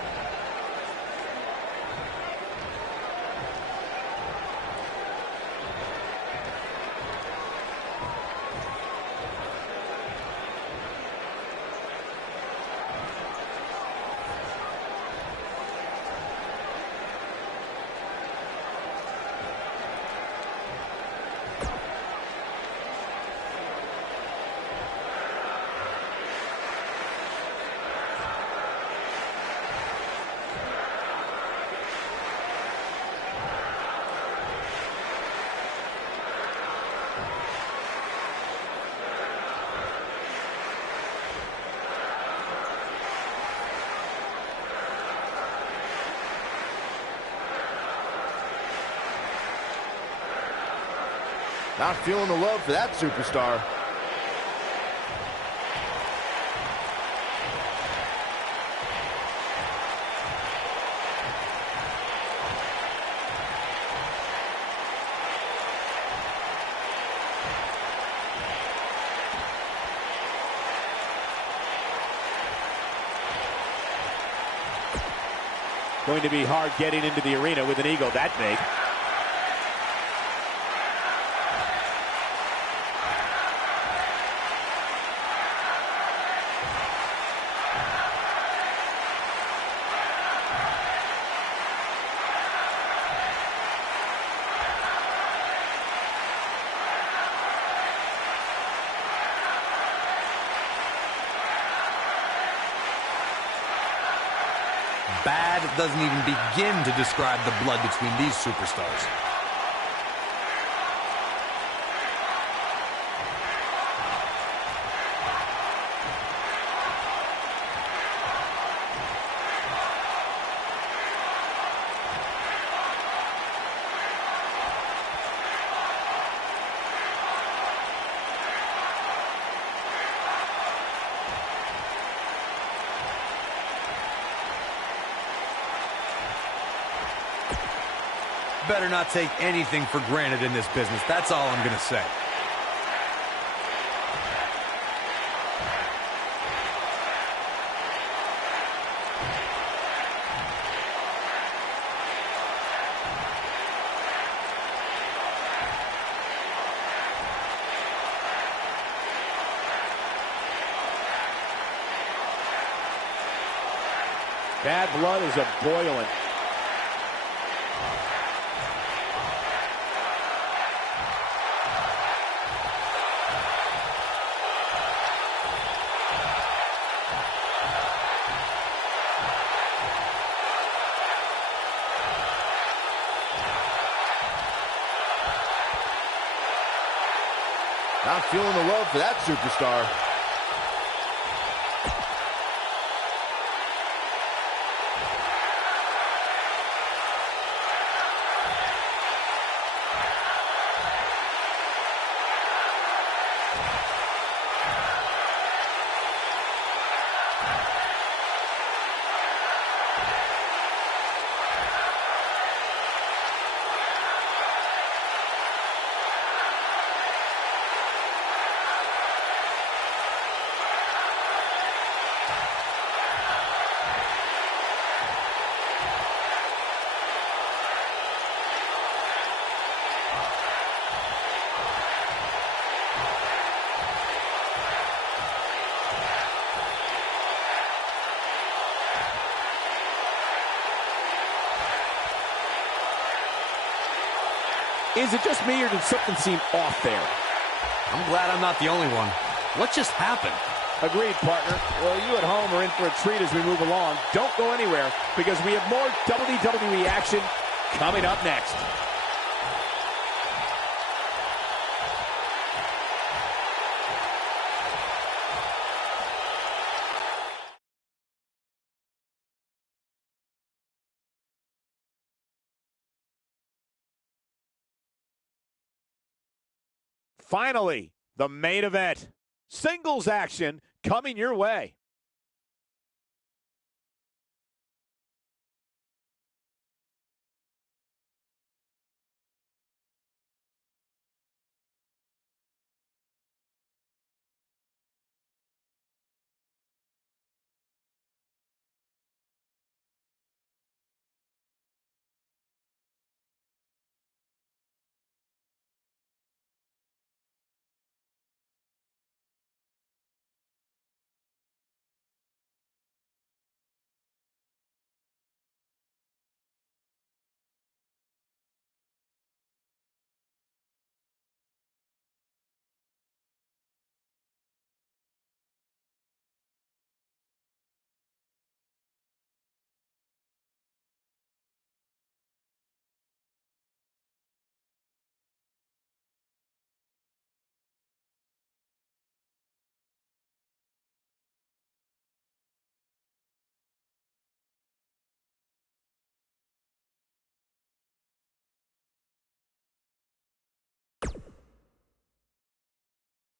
Not feeling the love for that superstar. Going to be hard getting into the arena with an ego that big. Bad doesn't even begin to describe the blood between these superstars. Better not take anything for granted in this business. That's all I'm going to say. Bad blood is a-boiling. Not feeling the love for that superstar. Is it just me, or did something seem off there? I'm glad I'm not the only one. What just happened? Agreed, partner. Well, you at home are in for a treat as we move along. Don't go anywhere, because we have more WWE action coming up next. Finally, the main event. Singles action coming your way.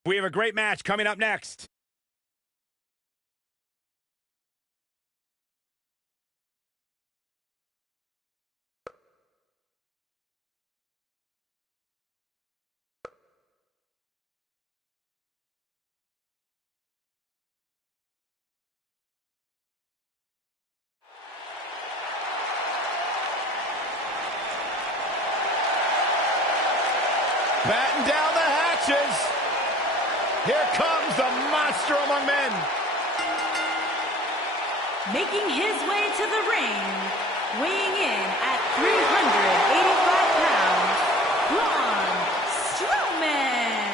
We have a great match coming up next. Batten down the hatches. Here comes the monster among men. Making his way to the ring, weighing in at 385 pounds, Braun Strowman.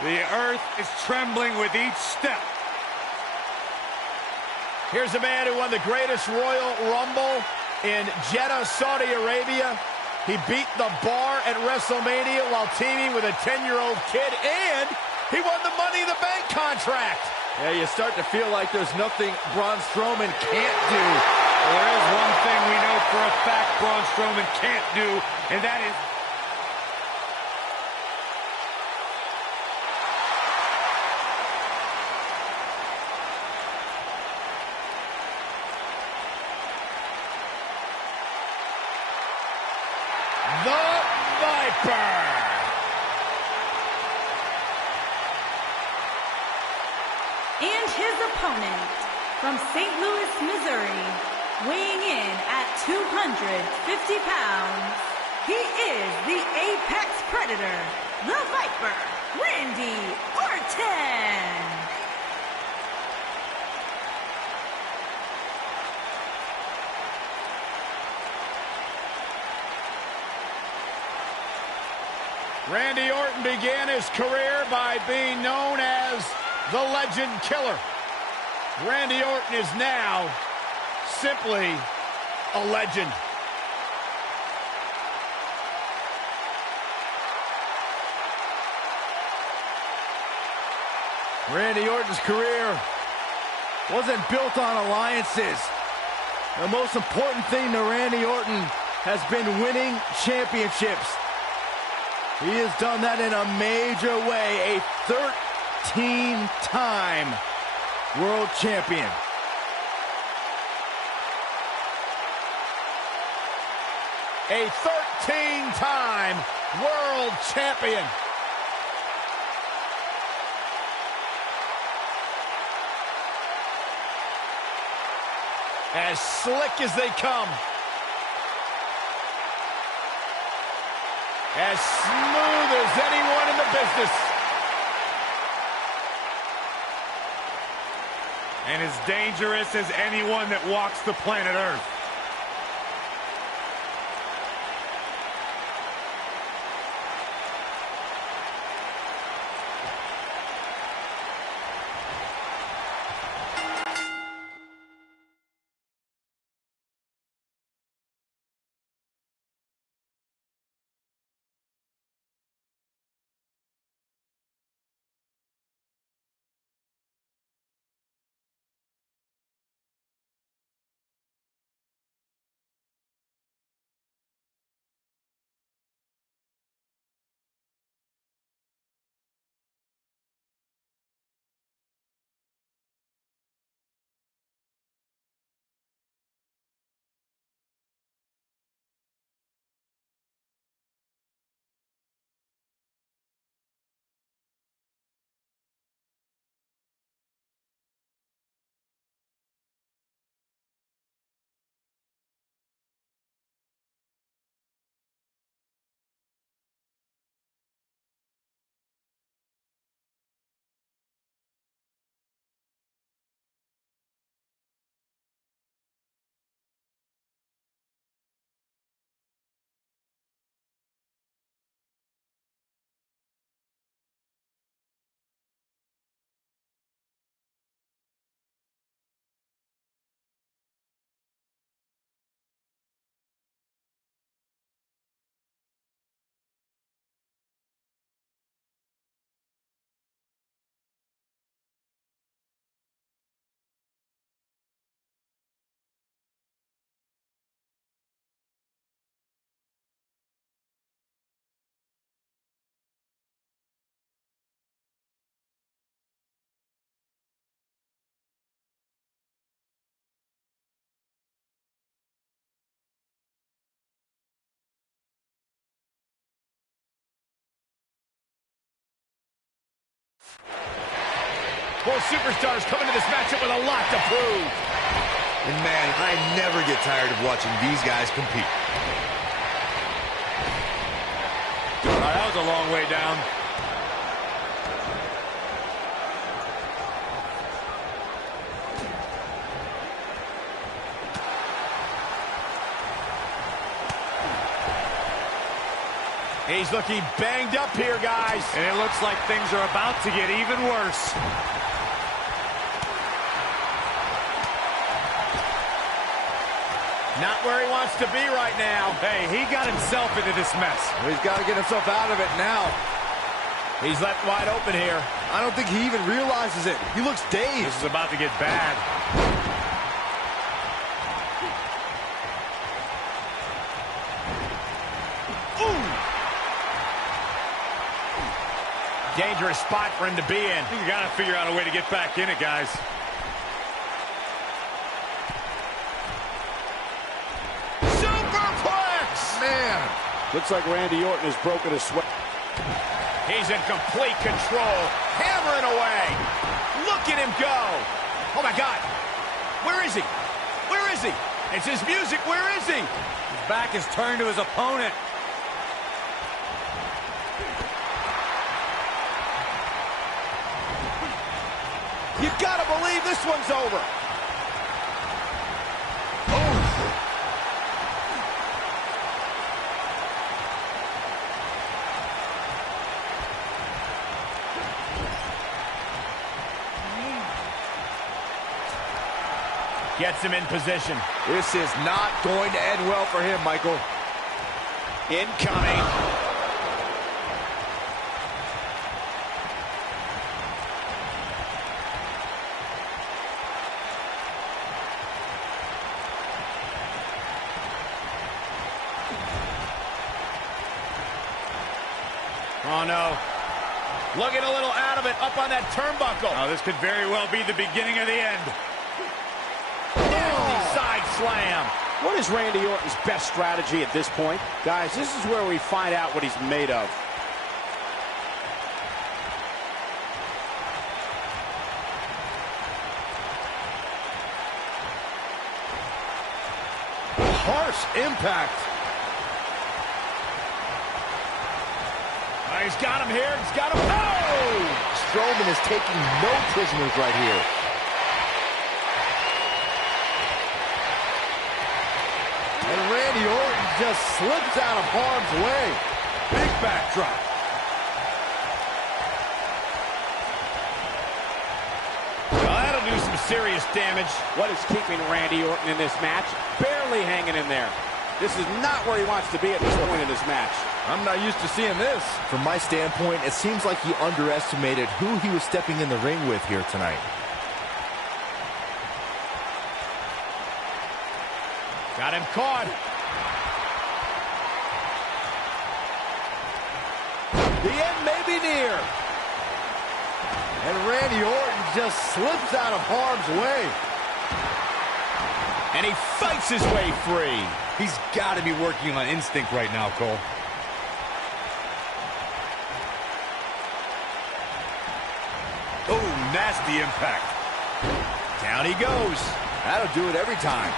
The earth is trembling with each step. Here's a man who won the greatest Royal Rumble in Jeddah, Saudi Arabia. He beat the Bar at WrestleMania while teaming with a 10-year-old kid, and he won the Money in the Bank contract. Yeah, you start to feel like there's nothing Braun Strowman can't do. Well, there is one thing we know for a fact Braun Strowman can't do, and that is... The Viper. And his opponent, from St. Louis, Missouri, weighing in at 250 pounds, he is the Apex Predator, the Viper, Randy Orton. Randy Orton began his career by being known as the Legend Killer. Randy Orton is now simply a legend. Randy Orton's career wasn't built on alliances. The most important thing to Randy Orton has been winning championships. He has done that in a major way, a 13-time world champion. A 13-time world champion. As slick as they come. As smooth as anyone in the business. And as dangerous as anyone that walks the planet Earth. Both superstars coming to this matchup with a lot to prove. And man, I never get tired of watching these guys compete. That was a long way down. He's looking banged up here, guys. And it looks like things are about to get even worse. Not where he wants to be right now. Hey, he got himself into this mess. He's got to get himself out of it now. He's left wide open here. I don't think he even realizes it. He looks dazed. This is about to get bad. Dangerous spot for him to be in. You got to figure out a way to get back in it, guys. Superplex! Man. Looks like Randy Orton has broken a sweat. He's in complete control. Hammering away. Look at him go. Oh, my God. Where is he? Where is he? It's his music. Where is he? His back is turned to his opponent. You gotta believe this one's over. Gets him in position. This is not going to end well for him, Michael. Incoming. Oh, no. Looking a little out of it, up on that turnbuckle. Now, this could very well be the beginning of the end. Nasty side slam. What is Randy Orton's best strategy at this point? Guys, this is where we find out what he's made of. Harsh impact. He's got him here. He's got him. Oh! Strowman is taking no prisoners right here. And Randy Orton just slips out of harm's way. Big backdrop. Well, that'll do some serious damage. What is keeping Randy Orton in this match? Barely hanging in there. This is not where he wants to be at this point in this match. I'm not used to seeing this. From my standpoint, it seems like he underestimated who he was stepping in the ring with here tonight. Got him caught. The end may be near. And Randy Orton just slips out of harm's way. And he fights his way free. He's got to be working on instinct right now, Cole. Oh, nasty impact. Down he goes. That'll do it every time.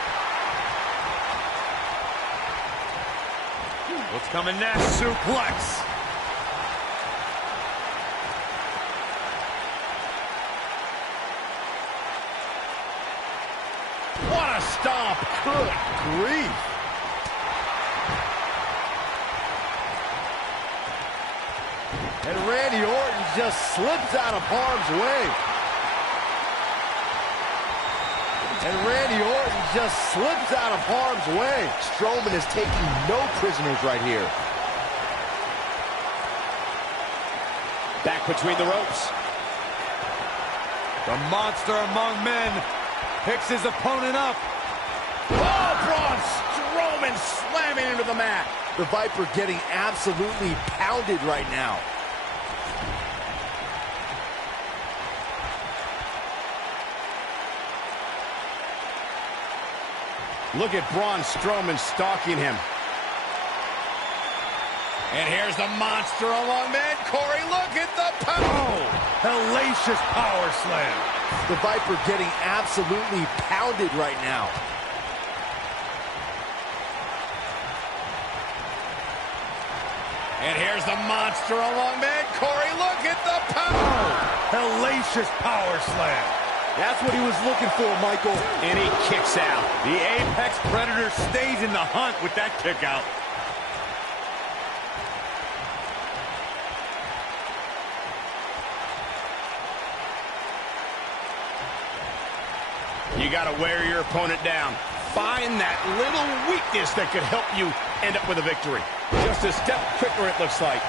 What's coming next? Suplex. What a stomp. Good grief. And Randy Orton just slips out of harm's way. And Randy Orton just slips out of harm's way. Strowman is taking no prisoners right here. Back between the ropes. The monster among men picks his opponent up. Oh, Braun Strowman slamming into the mat. The Viper getting absolutely pounded right now. Look at Braun Strowman stalking him. And here's the monster among men. Corey, look at the power. Oh, hellacious power slam. The Viper getting absolutely pounded right now. And here's the monster among men. Corey, look at the power. Oh, hellacious power slam. That's what he was looking for, Michael. And he kicks out. The Apex Predator stays in the hunt with that kick out. You got to wear your opponent down. Find that little weakness that could help you end up with a victory. Just a step quicker, it looks like.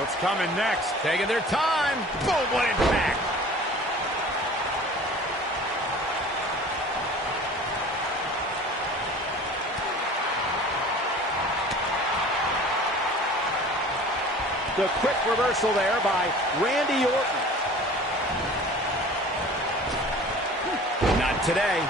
What's coming next? Taking their time. Boom, what impact. The quick reversal there by Randy Orton. Not today.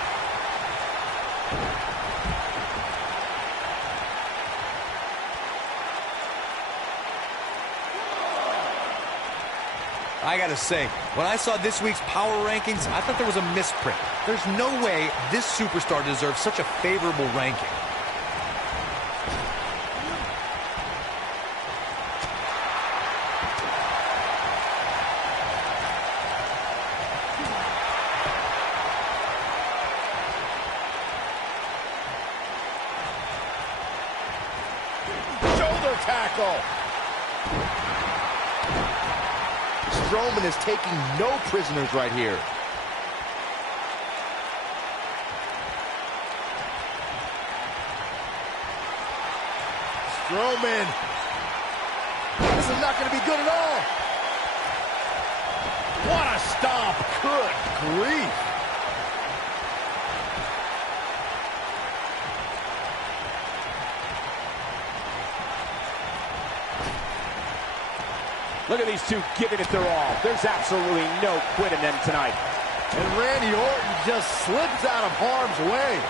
I gotta say, when I saw this week's power rankings, I thought there was a misprint. There's no way this superstar deserves such a favorable ranking. Shoulder tackle. Strowman is taking no prisoners right here. Strowman. This is not going to be good at all. What a stomp. Good grief. Look at these two giving it their all. There's absolutely no quit in them tonight. And Randy Orton just slips out of harm's way.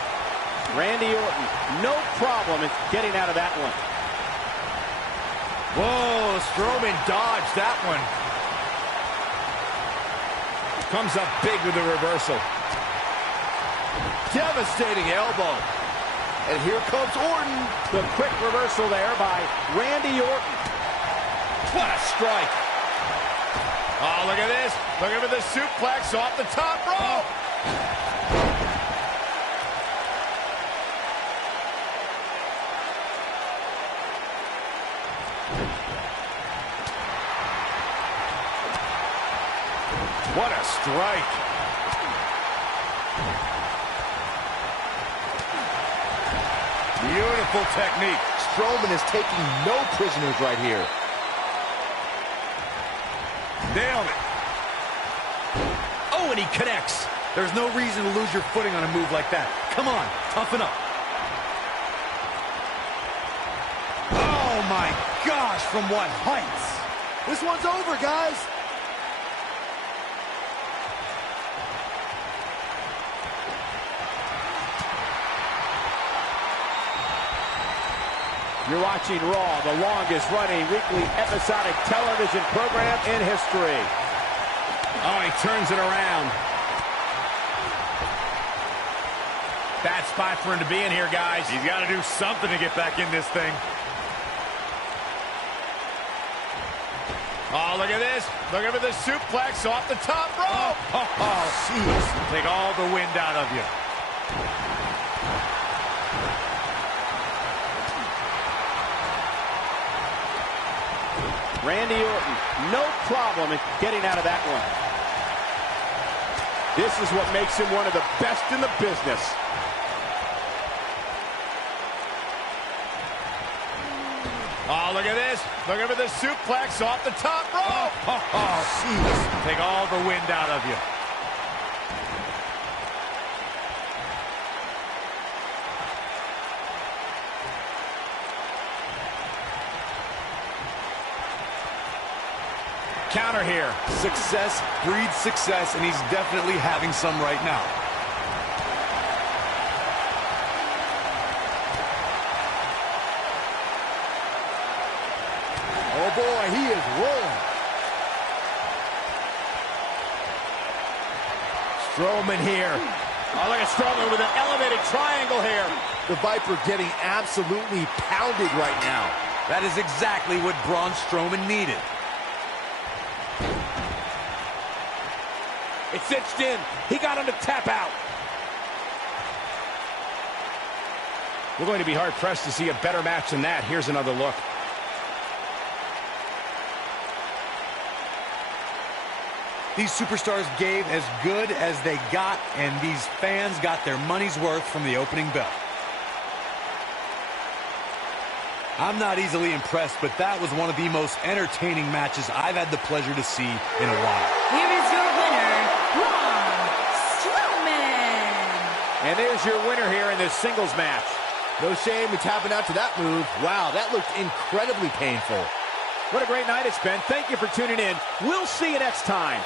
Randy Orton, no problem in getting out of that one. Whoa, Strowman dodged that one. Comes up big with the reversal. Devastating elbow. And here comes Orton. The quick reversal there by Randy Orton. What a strike. Oh, look at this. Look at the suplex off the top rope. What a strike. Beautiful technique. Strowman is taking no prisoners right here. Nailed it. Oh, and he connects. There's no reason to lose your footing on a move like that. Come on, toughen up. Oh my gosh, from what heights? This one's over, guys. You're watching Raw, the longest-running weekly episodic television program in history. Oh, he turns it around. Bad spot for him to be in here, guys. He's got to do something to get back in this thing. Oh, look at this. Look at the suplex off the top rope. Oh, jeez. Take all the wind out of you. Randy Orton, no problem in getting out of that one. This is what makes him one of the best in the business. Oh, look at this. Look at the suplex off the top rope. Oh, jeez. Take all the wind out of you. Counter here. Success breeds success, and he's definitely having some right now. boy, he is rolling. Strowman here. Oh, look at Strowman with an elevated triangle here. The Viper getting absolutely pounded right now. That is exactly what Braun Strowman needed. It's cinched in. He got him to tap out. We're going to be hard-pressed to see a better match than that. Here's another look. These superstars gave as good as they got, and these fans got their money's worth from the opening bell. I'm not easily impressed, but that was one of the most entertaining matches I've had the pleasure to see in a while. Here is your winner, Braun Strowman. And there's your winner here in this singles match. No shame in tapping out to that move. Wow, that looked incredibly painful. What a great night it's been. Thank you for tuning in. We'll see you next time.